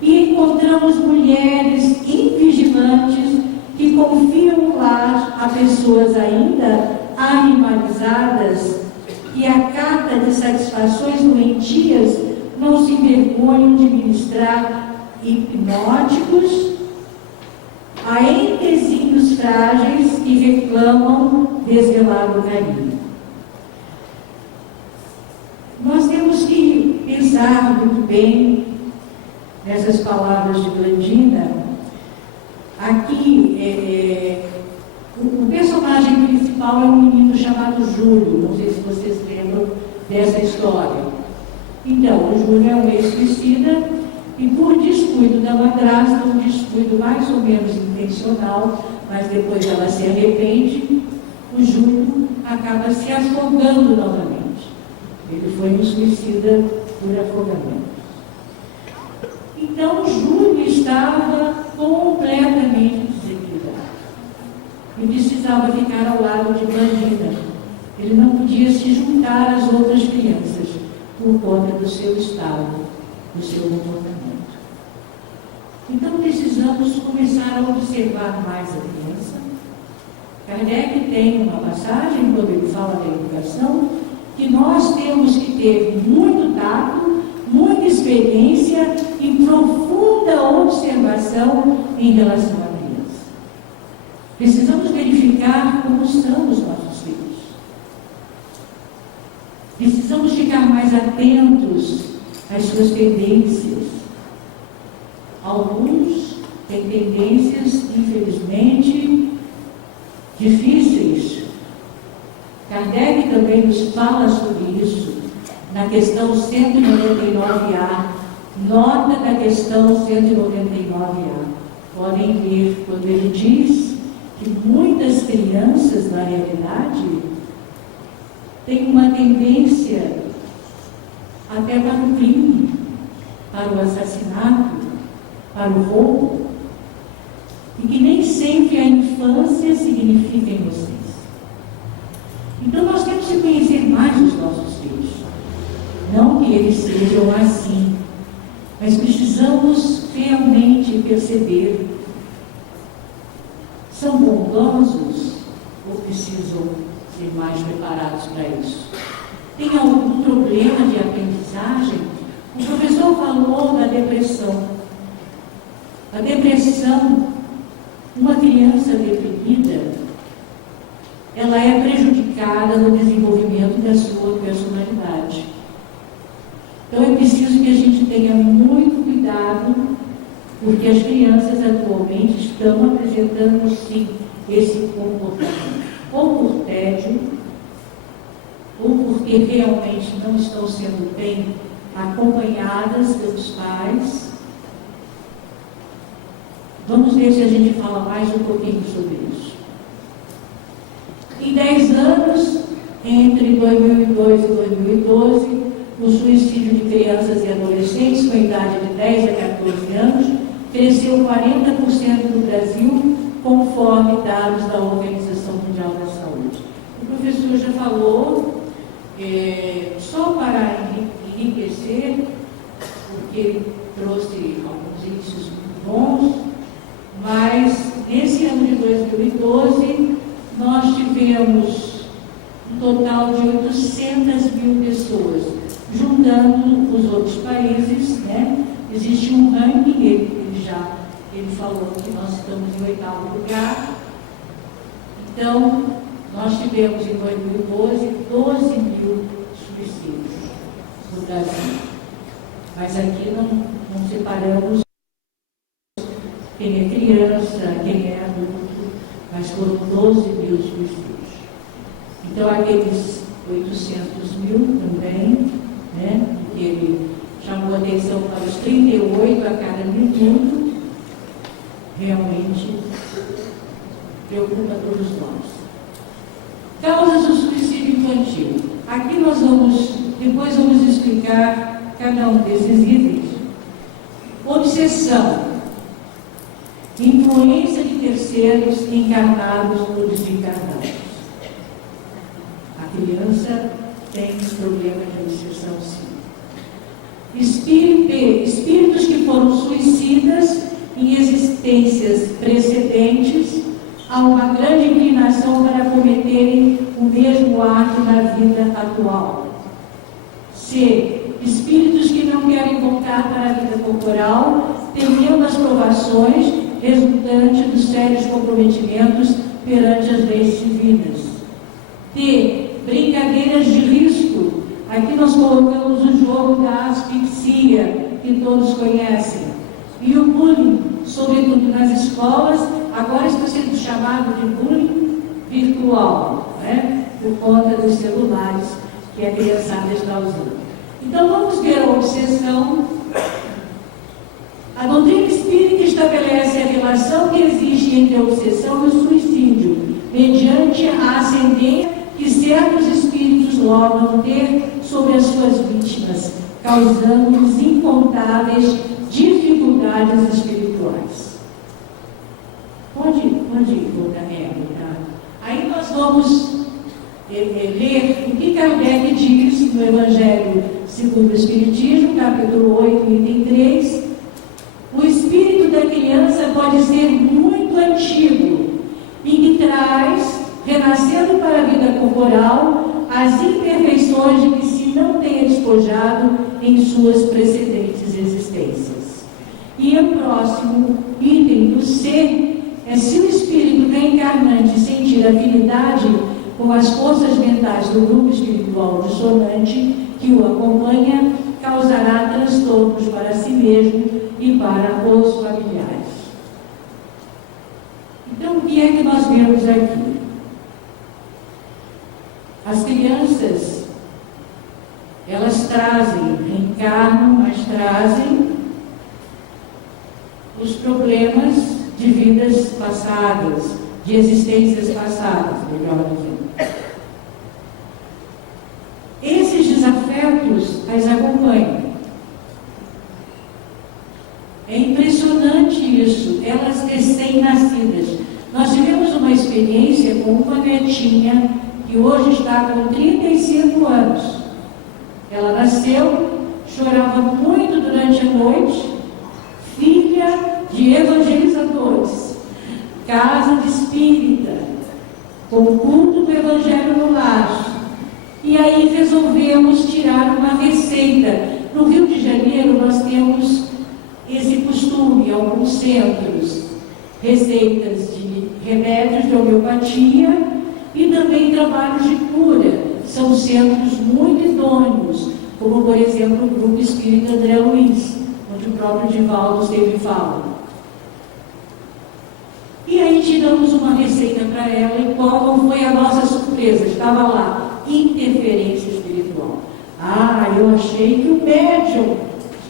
e encontramos mulheres invigilantes que confiam o lar a pessoas ainda animalizadas e a carta de satisfações doentias não se envergonham de ministrar hipnóticos a entezinhos frágeis que reclamam desvelado carinho. Nós temos que pensar muito bem nessas palavras de Blandina. Aqui, o personagem principal é um menino chamado Júlio. Não sei se vocês lembram dessa história. Então, o Júlio é um ex-suicida e, por descuido da madrasta, um descuido mais ou menos intencional, mas depois ela se arrepende, o Júlio acaba se afogando novamente. Ele foi um suicida por afogamento. Então, o Júlio estava completamente desequilibrado e precisava ficar ao lado de Blandina. Ele não podia se juntar às outras crianças por conta do seu estado, do seu comportamento. Então, precisamos começar a observar mais a criança. Kardec tem uma passagem, quando ele fala da educação, que nós temos que ter muito tato, muita experiência e profunda observação em relação à criança. Precisamos verificar como estão os nossos filhos. Precisamos ficar mais atentos às suas tendências. Alguns têm tendências, infelizmente, difíceis. Kardec também nos fala sobre isso na questão 199A. Nota da questão 199A. Podem ver quando ele diz que muitas crianças, na realidade, têm uma tendência até para o crime, para o assassinato, para o roubo, e que nem sempre a infância significa inocência. Então nós temos que conhecer mais os nossos filhos. Não que eles sejam assim, mas precisamos realmente perceber: são bondosos ou precisam ser mais preparados para isso? Tem algum problema de aprendizagem? O professor falou da depressão. A depressão, uma criança deprimida, ela é prejudicada no desenvolvimento da sua personalidade. Então é preciso que a gente tenha muito cuidado, porque as crianças atualmente estão apresentando sim esse comportamento, ou por tédio, ou porque realmente não estão sendo bem acompanhadas pelos pais. Vamos ver se a gente fala mais um pouquinho sobre isso. Em 10 anos, entre 2002 e 2012, o suicídio de crianças e adolescentes com idade de 10 a 14 anos cresceu 40% no Brasil, conforme dados da Organização Mundial da Saúde. O professor já falou, só para enriquecer, temos um total de 800 mil pessoas, juntando os outros países, né? Existe um ranking, ele falou que nós estamos em 8º lugar. Então, nós tivemos em 2012 12 mil suicídios no Brasil. Mas aqui não separamos quem é criança, quem é adulto, mas foram 12 mil suicídios. Então, aqueles 800 mil também, né, que ele chamou a atenção para os 38 a cada minuto, realmente preocupa todos nós. Causas do suicídio infantil. Aqui depois vamos explicar cada um desses itens. Obsessão. Influência de terceiros encarnados ou desencarnados. A criança tem problema de obsessão, sim. Espíritos que foram suicidas em existências precedentes, há uma grande inclinação para cometerem o mesmo ato na vida atual. C. Espíritos que não querem voltar para a vida corporal, temendo as provações resultantes dos sérios comprometimentos perante as leis divinas. D. Brincadeiras de risco. Aqui nós colocamos o jogo da asfixia, que todos conhecem. E o bullying, sobretudo nas escolas, agora está sendo chamado de bullying virtual, né? Por conta dos celulares que a criançada está usando. Então vamos ver a obsessão. A doutrina espírita estabelece a relação que existe entre a obsessão e o suicídio, mediante a ascendência que certos espíritos logram ter sobre as suas vítimas, causando-lhes incontáveis dificuldades espirituais. Pode colocar tá? Aí nós vamos ler o que Kardec diz no Evangelho segundo o Espiritismo, capítulo 8, item 3. O espírito da criança pode ser muito antigo e que traz, renascendo para a vida corporal, as imperfeições de que se não tenha despojado em suas precedentes existências. E o próximo item do C é: se o espírito reencarnante sentir afinidade com as forças mentais do grupo espiritual dissonante que o acompanha, causará transtornos para si mesmo e para os familiares. Então, o que é que nós vemos aqui? As crianças, elas reencarnam, mas trazem os problemas de vidas passadas, de existências passadas, melhor dizendo. Esses desafetos as acompanham. É impressionante isso, elas recém-nascidas. Nós tivemos uma experiência com uma netinha que hoje está com 35 anos. Ela nasceu, chorava muito durante a noite, filha de evangelizadores, casa de espírita, com o culto do Evangelho no lar. E aí resolvemos tirar uma receita. No Rio de Janeiro nós temos esse costume, alguns centros, receitas de remédios de homeopatia e também trabalhos de cura. São centros muito idôneos, como por exemplo o Grupo Espírita André Luiz, onde o próprio Divaldo esteve falando. E aí tiramos uma receita para ela, e qual foi a nossa surpresa? Estava lá: interferência espiritual. Eu achei que o médium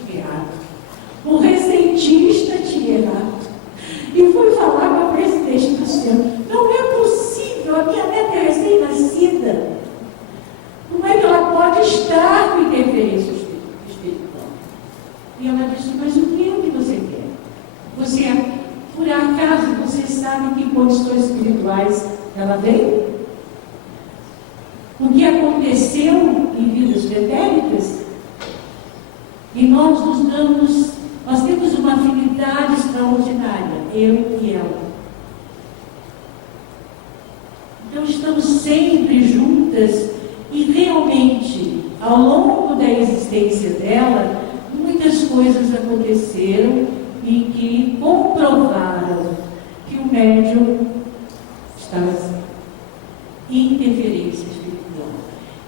tinha errado, o receitista tinha errado, e fui falar com a presidente do centro: não é possível, a minha neta é recém-nascida, como é que ela pode estar com interferência espiritual? E ela disse: mas o que é que você quer? Por acaso, você sabe que condições espirituais ela veio? O que aconteceu em vidas pretéritas? E nós temos uma afinidade extraordinária, eu e ela. Então estamos sempre juntas e realmente, ao longo da existência dela, muitas coisas aconteceram e que comprovaram que o médium estava em interferência espiritual.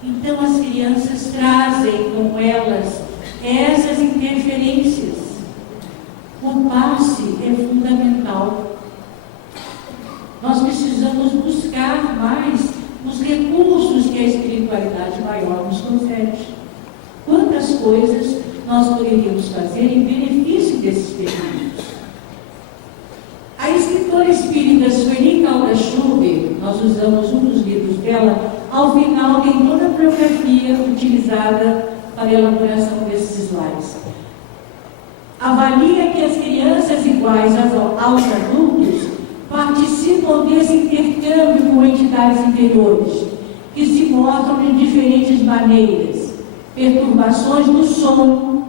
Então as crianças trazem com elas essas interferências. O passe é fundamental. Nós precisamos buscar mais os recursos que a espiritualidade maior nos concede. Quantas coisas nós poderíamos fazer em benefício desses pequeninos? A escritora espírita Sueli Caldas Schubert, nós usamos um dos livros dela, ao final tem toda a bibliografia utilizada para a elaboração desses slides. Avalia que as crianças iguais aos adultos participam desse intercâmbio com entidades interiores, que se mostram de diferentes maneiras. Perturbações do sono,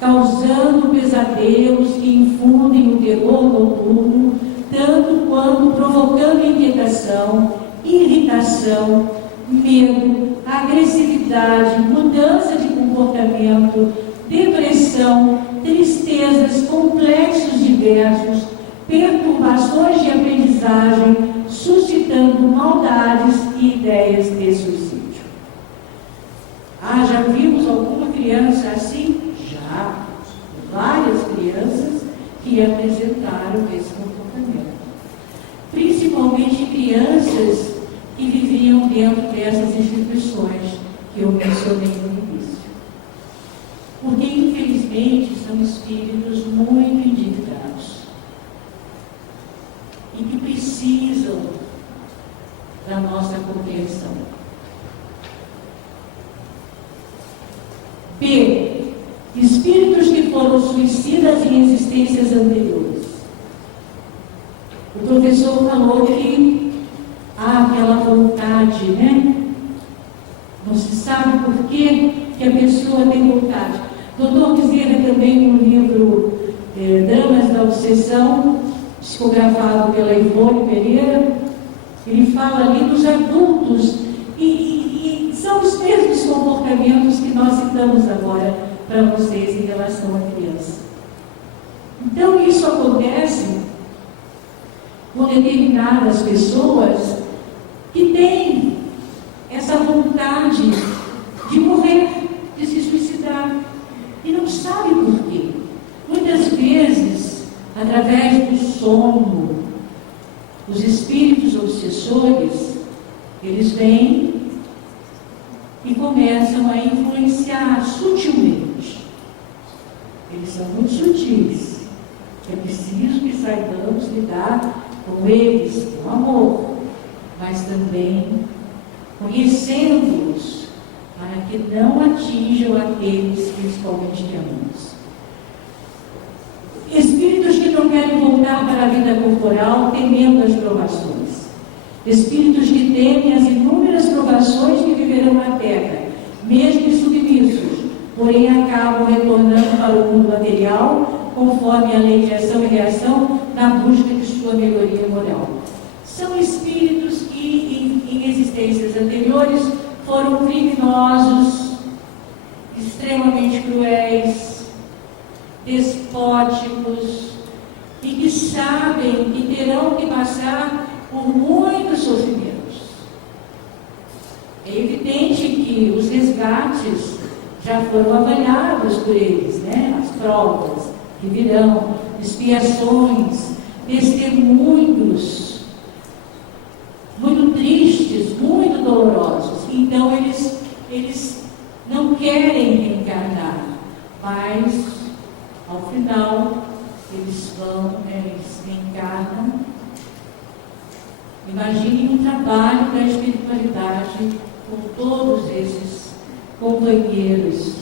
causando pesadelos que infundem o terror noturno, tanto quanto provocando inquietação, irritação, medo, agressividade, mudança de comportamento, depressão, tristezas, complexos diversos, perturbações de aprendizagem, suscitando maldades e ideias de suicídio. Já vimos alguma criança assim? Já. Várias crianças que apresentaram esse comportamento. Principalmente crianças que viviam dentro dessas instituições que eu mencionei no início. Porque, infelizmente, são espíritos muito endividados e que precisam da nossa compreensão. B. Espíritos que foram suicidas em existências anteriores. O professor falou que há aquela vontade, né? Não se sabe por que a pessoa tem vontade. Dr. Bezerra também, no livro Dramas da Obsessão, psicografado pela Ivone Pereira, ele fala ali dos adultos e são os mesmos comportamentos que nós citamos agora para vocês em relação à criança. Então isso acontece com determinadas pessoas que têm essa vontade de morrer, de se suicidar e não sabem por quê. Muitas vezes, através do sono, os espíritos obsessores, eles vêm e começam a influenciar sutilmente. Eles são muito sutis. É preciso que saibamos lidar com eles com amor, mas também conhecendo-os, para que não atinjam aqueles principalmente que amamos. Espíritos que não querem voltar para a vida corporal, temendo as provações. Espíritos que temem as inúmeras provações que viverão na Terra, mesmo submissos, porém acabam retornando para o mundo material, conforme a lei de ação e reação, na busca de sua melhoria moral. São espíritos que, em existências anteriores, foram criminosos, extremamente cruéis, despóticos, e que sabem que terão que passar por muitos sofrimentos. É evidente que os resgates já foram avaliados por eles, né? As provas que virão, expiações, testemunhos muito tristes, muito dolorosos. Então eles não querem reencarnar, mas ao final eles reencarnam. Imaginem um trabalho da espiritualidade com todos esses companheiros,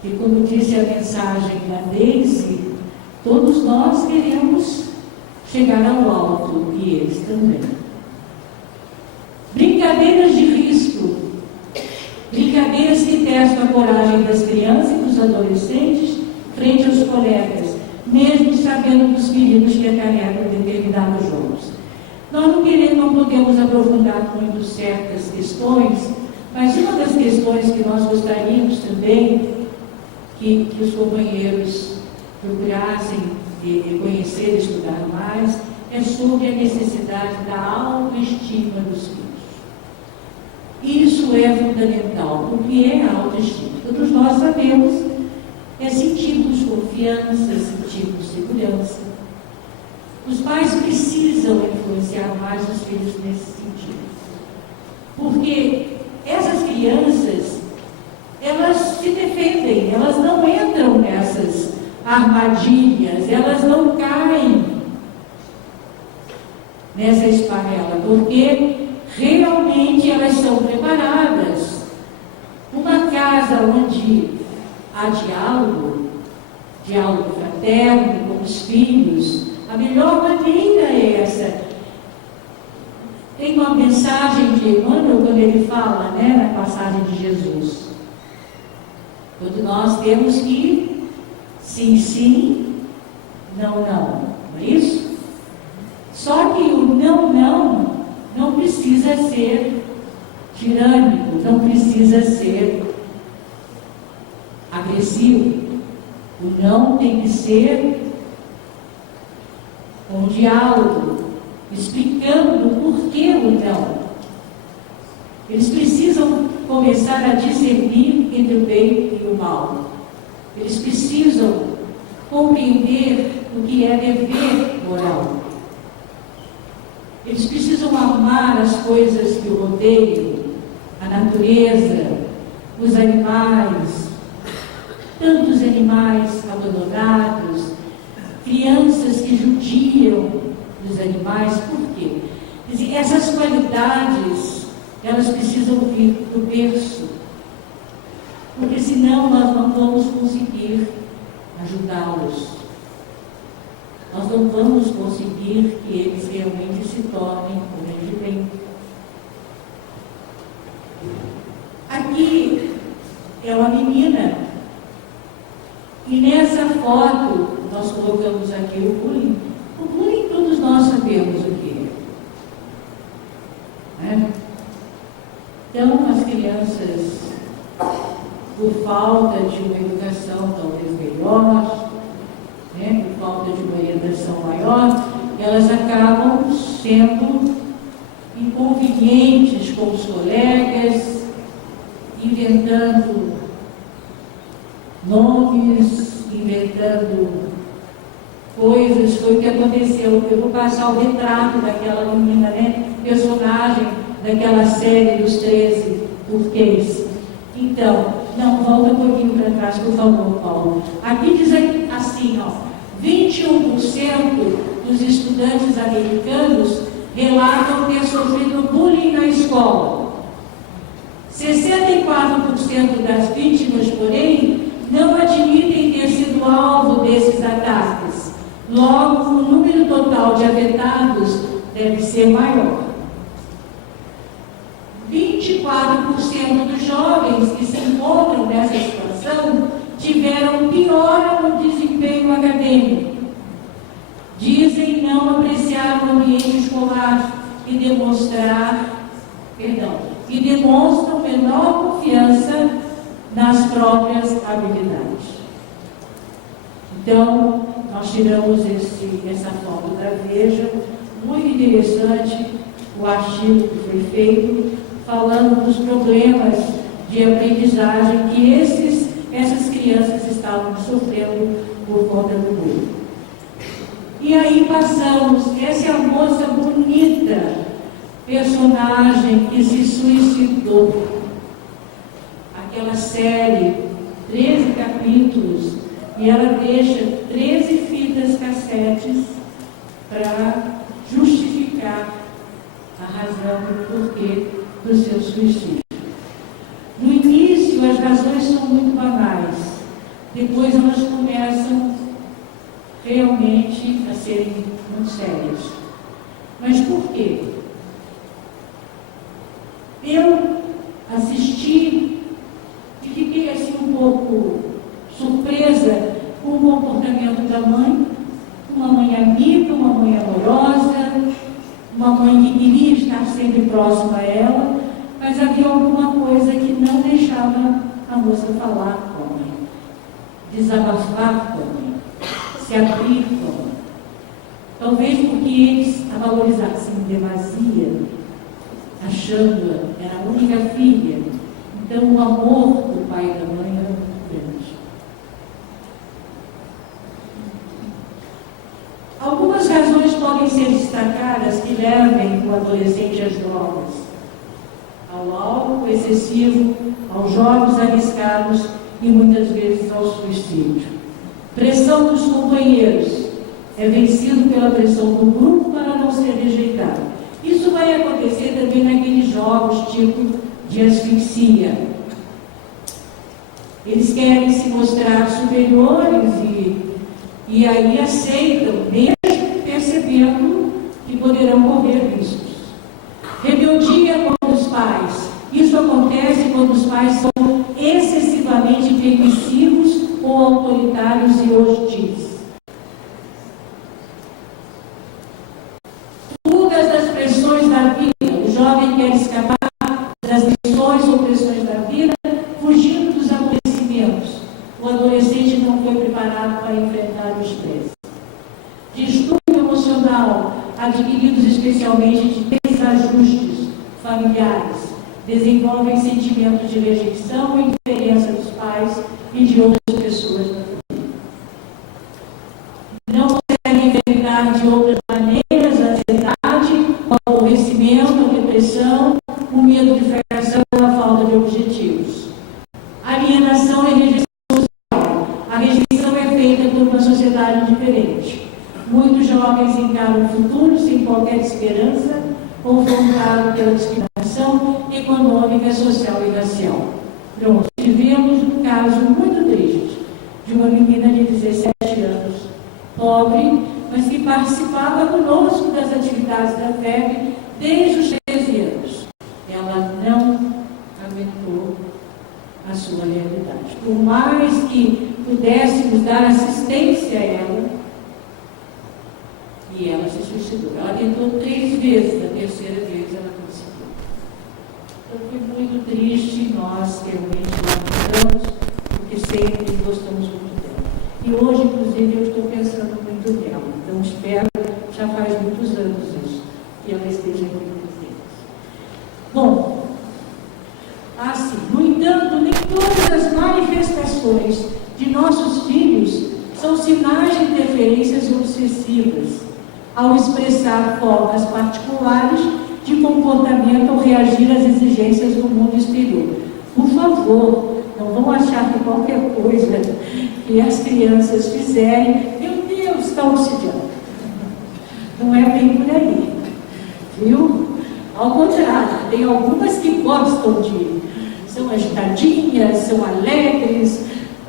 que, como disse a mensagem da Daisy, todos nós queremos chegar ao alto, e eles também. Brincadeiras de risco, brincadeiras que testam a coragem das crianças e dos adolescentes frente aos colegas, mesmo sabendo dos perigos que acarretam determinados jogos. Nós não podemos aprofundar muito certas questões, mas uma das questões que nós gostaríamos também que os companheiros procurassem conhecer, estudar mais, é sobre a necessidade da autoestima dos filhos. Isso é fundamental. O que é a autoestima? Todos nós sabemos, é sentirmos confiança, sentirmos segurança. Os pais precisam influenciar mais os filhos nesse sentido. Porque essas crianças, elas se defendem, elas não entram nessas armadilhas, elas não caem nessa esparrela, porque realmente elas são preparadas. Uma casa onde há diálogo fraterno com os filhos, a melhor maneira é essa. Tem uma mensagem de Emmanuel, quando ele fala, na passagem de Jesus. Quando nós temos que sim, sim, não, não. Não é isso? Só que o não precisa ser tirânico, não precisa ser agressivo. O não tem que ser um diálogo, explicando o porquê o não. Eles precisam começar a discernir entre o bem e o mal. Eles precisam compreender o que é dever moral. Eles precisam amar as coisas que o rodeiam, a natureza, os animais, tantos animais abandonados, crianças que judiam dos animais. Por quê? Essas qualidades, elas precisam vir do berço, porque senão nós não vamos conseguir ajudá-los. Nós não vamos conseguir que eles realmente se tornem homens de bem. Aqui é uma menina, e nessa foto nós colocamos aqui o bullying. O bullying todos nós sabemos o que é. Então, as crianças, por falta de uma educação talvez melhor, por falta de uma orientação maior, elas acabam sendo inconvenientes com os colegas, inventando nomes, inventando coisas. Foi o que aconteceu. Eu vou passar o retrato daquela menina, personagem daquela série dos 13 porquês. Então, volta um pouquinho para trás, por favor, Paulo. Aqui diz assim, 21% dos estudantes americanos relatam ter sofrido bullying na escola. 64% das vítimas, porém, não admitem ter sido alvo desses ataques. Logo, o número total de afetados deve ser maior. 24% dos jovens que se encontram nessa situação tiveram piora no desempenho acadêmico. Dizem não apreciar o ambiente escolar e demonstram menor confiança nas próprias habilidades. Então, nós tiramos essa foto da Veja, muito interessante o artigo que foi feito, falando dos problemas de aprendizagem que essas crianças estavam sofrendo por conta do bullying. E aí passamos, essa é a moça bonita, personagem que se suicidou. Aquela série, 13 capítulos, e ela deixa 13 fitas cassetes para justificar a razão do porquê do seu suicídio. No início, as razões são muito banais. Depois, elas começam realmente a serem muito sérias. Mas por quê? Eu assisti e fiquei assim um pouco surpresa com o comportamento da mãe, uma mãe amiga, uma mãe amorosa, uma mãe queria estar sempre próximo a ela, mas havia alguma coisa que não deixava a moça falar com a mãe, desabafar com a mãe, se abrir com a mãe. Talvez porque eles a valorizassem em demasia, achando-a era a única filha, então o amor do pai e da mãe era muito grande. Algumas razões podem ser destacadas que levem o adolescente às drogas, ao álcool excessivo, aos jogos arriscados e muitas vezes ao suicídio. Pressão dos companheiros. É vencido pela pressão do grupo para não ser rejeitado. Isso vai acontecer também naqueles jogos tipo de asfixia. Eles querem se mostrar superiores e aí aceitam, mesmo percebendo que poderão correr riscos. Rebeldia contra os pais. Isso acontece quando os pais são excessivamente permissivos ou autoritários e hostis. Fugas das pressões da vida. O jovem quer escapar das lições ou pressões da vida, fugindo dos acontecimentos. O adolescente não foi preparado para enfrentar o estresse. Distúrbio emocional, adquiridos especialmente de desajustes familiares, desenvolvem sentimentos de rejeição e indiferença dos pais e de outras pessoas da família. Não conseguem enfrentar de outras maneiras a ansiedade, o aborrecimento, a depressão, o medo de fracassão ou a falta de objetivos. Alienação e rejeição social. A rejeição é feita por uma sociedade diferente. Muitos jovens encaram o futuro sem qualquer esperança, confrontados pela discriminação econômica, social e racial. Pronto, tivemos um caso muito triste de uma menina de 17 anos, pobre, mas que participava conosco das atividades da FEB desde os 13 anos. Ela não aguentou a sua realidade. Por mais que pudéssemos dar assistência a ela, e ela se suicidou. Ela tentou 3 vezes, na terceira vez ela conseguiu. Então foi muito triste, nós realmente lamentamos, porque sempre gostamos muito dela. E hoje, inclusive, eu estou pensando muito nela. Então espero, já faz muitos anos isso, que ela esteja aqui presente. Bom, assim, no entanto, nem todas as manifestações de nossos filhos são sinais de interferências obsessivas, ao expressar formas particulares de comportamento ou reagir às exigências do mundo exterior. Por favor, não vão achar que qualquer coisa que as crianças fizerem, meu Deus, está obsidiando. Não é bem por aí, viu? Ao contrário, tem algumas que gostam são agitadinhas, são alegres,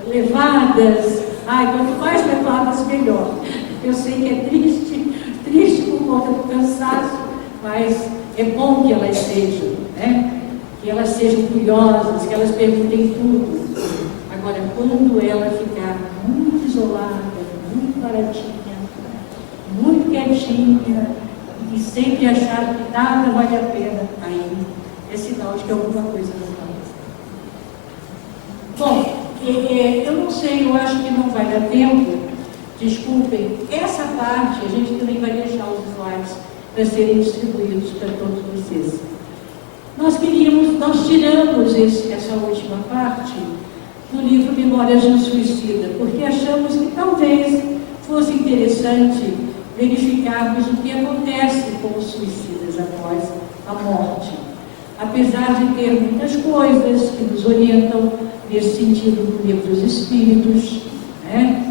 levadas. Ai, quanto mais levadas, melhor. Eu sei que é triste por conta do cansaço, mas é bom que elas sejam, né? Que elas sejam curiosas, que elas perguntem tudo. Agora, quando ela ficar muito isolada, muito baratinha, muito quietinha, e sempre achar que nada vale a pena, aí é sinal de que alguma coisa não está. Bom, eu não sei, eu acho que não vai dar tempo. Desculpem, essa parte a gente também vai deixar os slides para serem distribuídos para todos vocês. Nós tiramos essa última parte do livro Memórias de um Suicida, porque achamos que talvez fosse interessante verificarmos o que acontece com os suicidas após a morte. Apesar de ter muitas coisas que nos orientam nesse sentido do livro dos Espíritos, né?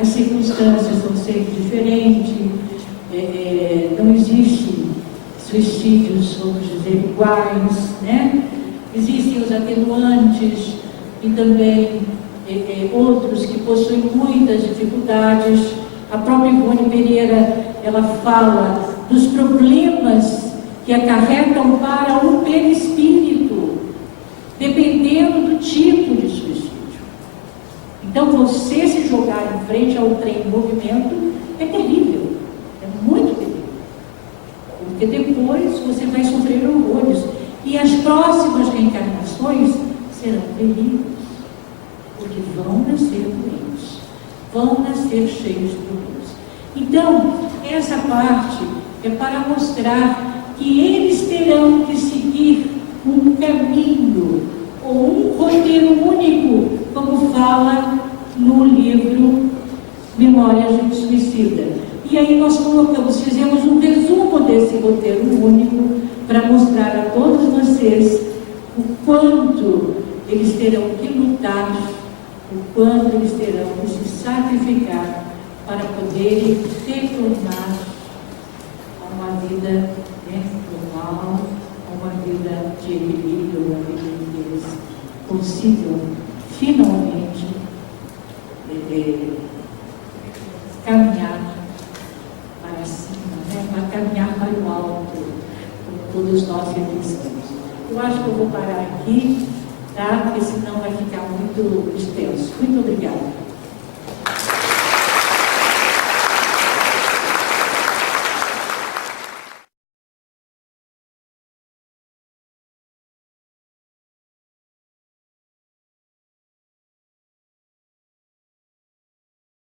As circunstâncias são sempre diferentes, não existem suicídios, vamos dizer, iguais, né? Existem os atenuantes e também outros que possuem muitas dificuldades. A própria Ivone Pereira, ela fala dos problemas que acarretam para o perispírito, dependendo do tipo de suicídio. Então, você se jogar em frente ao trem em movimento é terrível, é muito terrível. Porque depois você vai sofrer horrores. E as próximas reencarnações serão terríveis, porque vão nascer doentes, vão nascer cheios de problemas. Então, essa parte é para mostrar que eles terão que seguir um caminho, ou um roteiro único, como fala no livro Memórias de um Suicida. E aí nós fizemos um resumo desse roteiro único para mostrar a todos vocês o quanto eles terão que lutar, o quanto eles terão que se sacrificar para poderem retornar a uma vida normal, a uma vida de equilíbrio, uma vida em que eles consigam finalmente caminhar para cima, para caminhar para o alto, como todos nós sempre estamos. Eu acho que eu vou parar aqui, tá? Porque senão vai ficar muito extenso. Muito obrigada.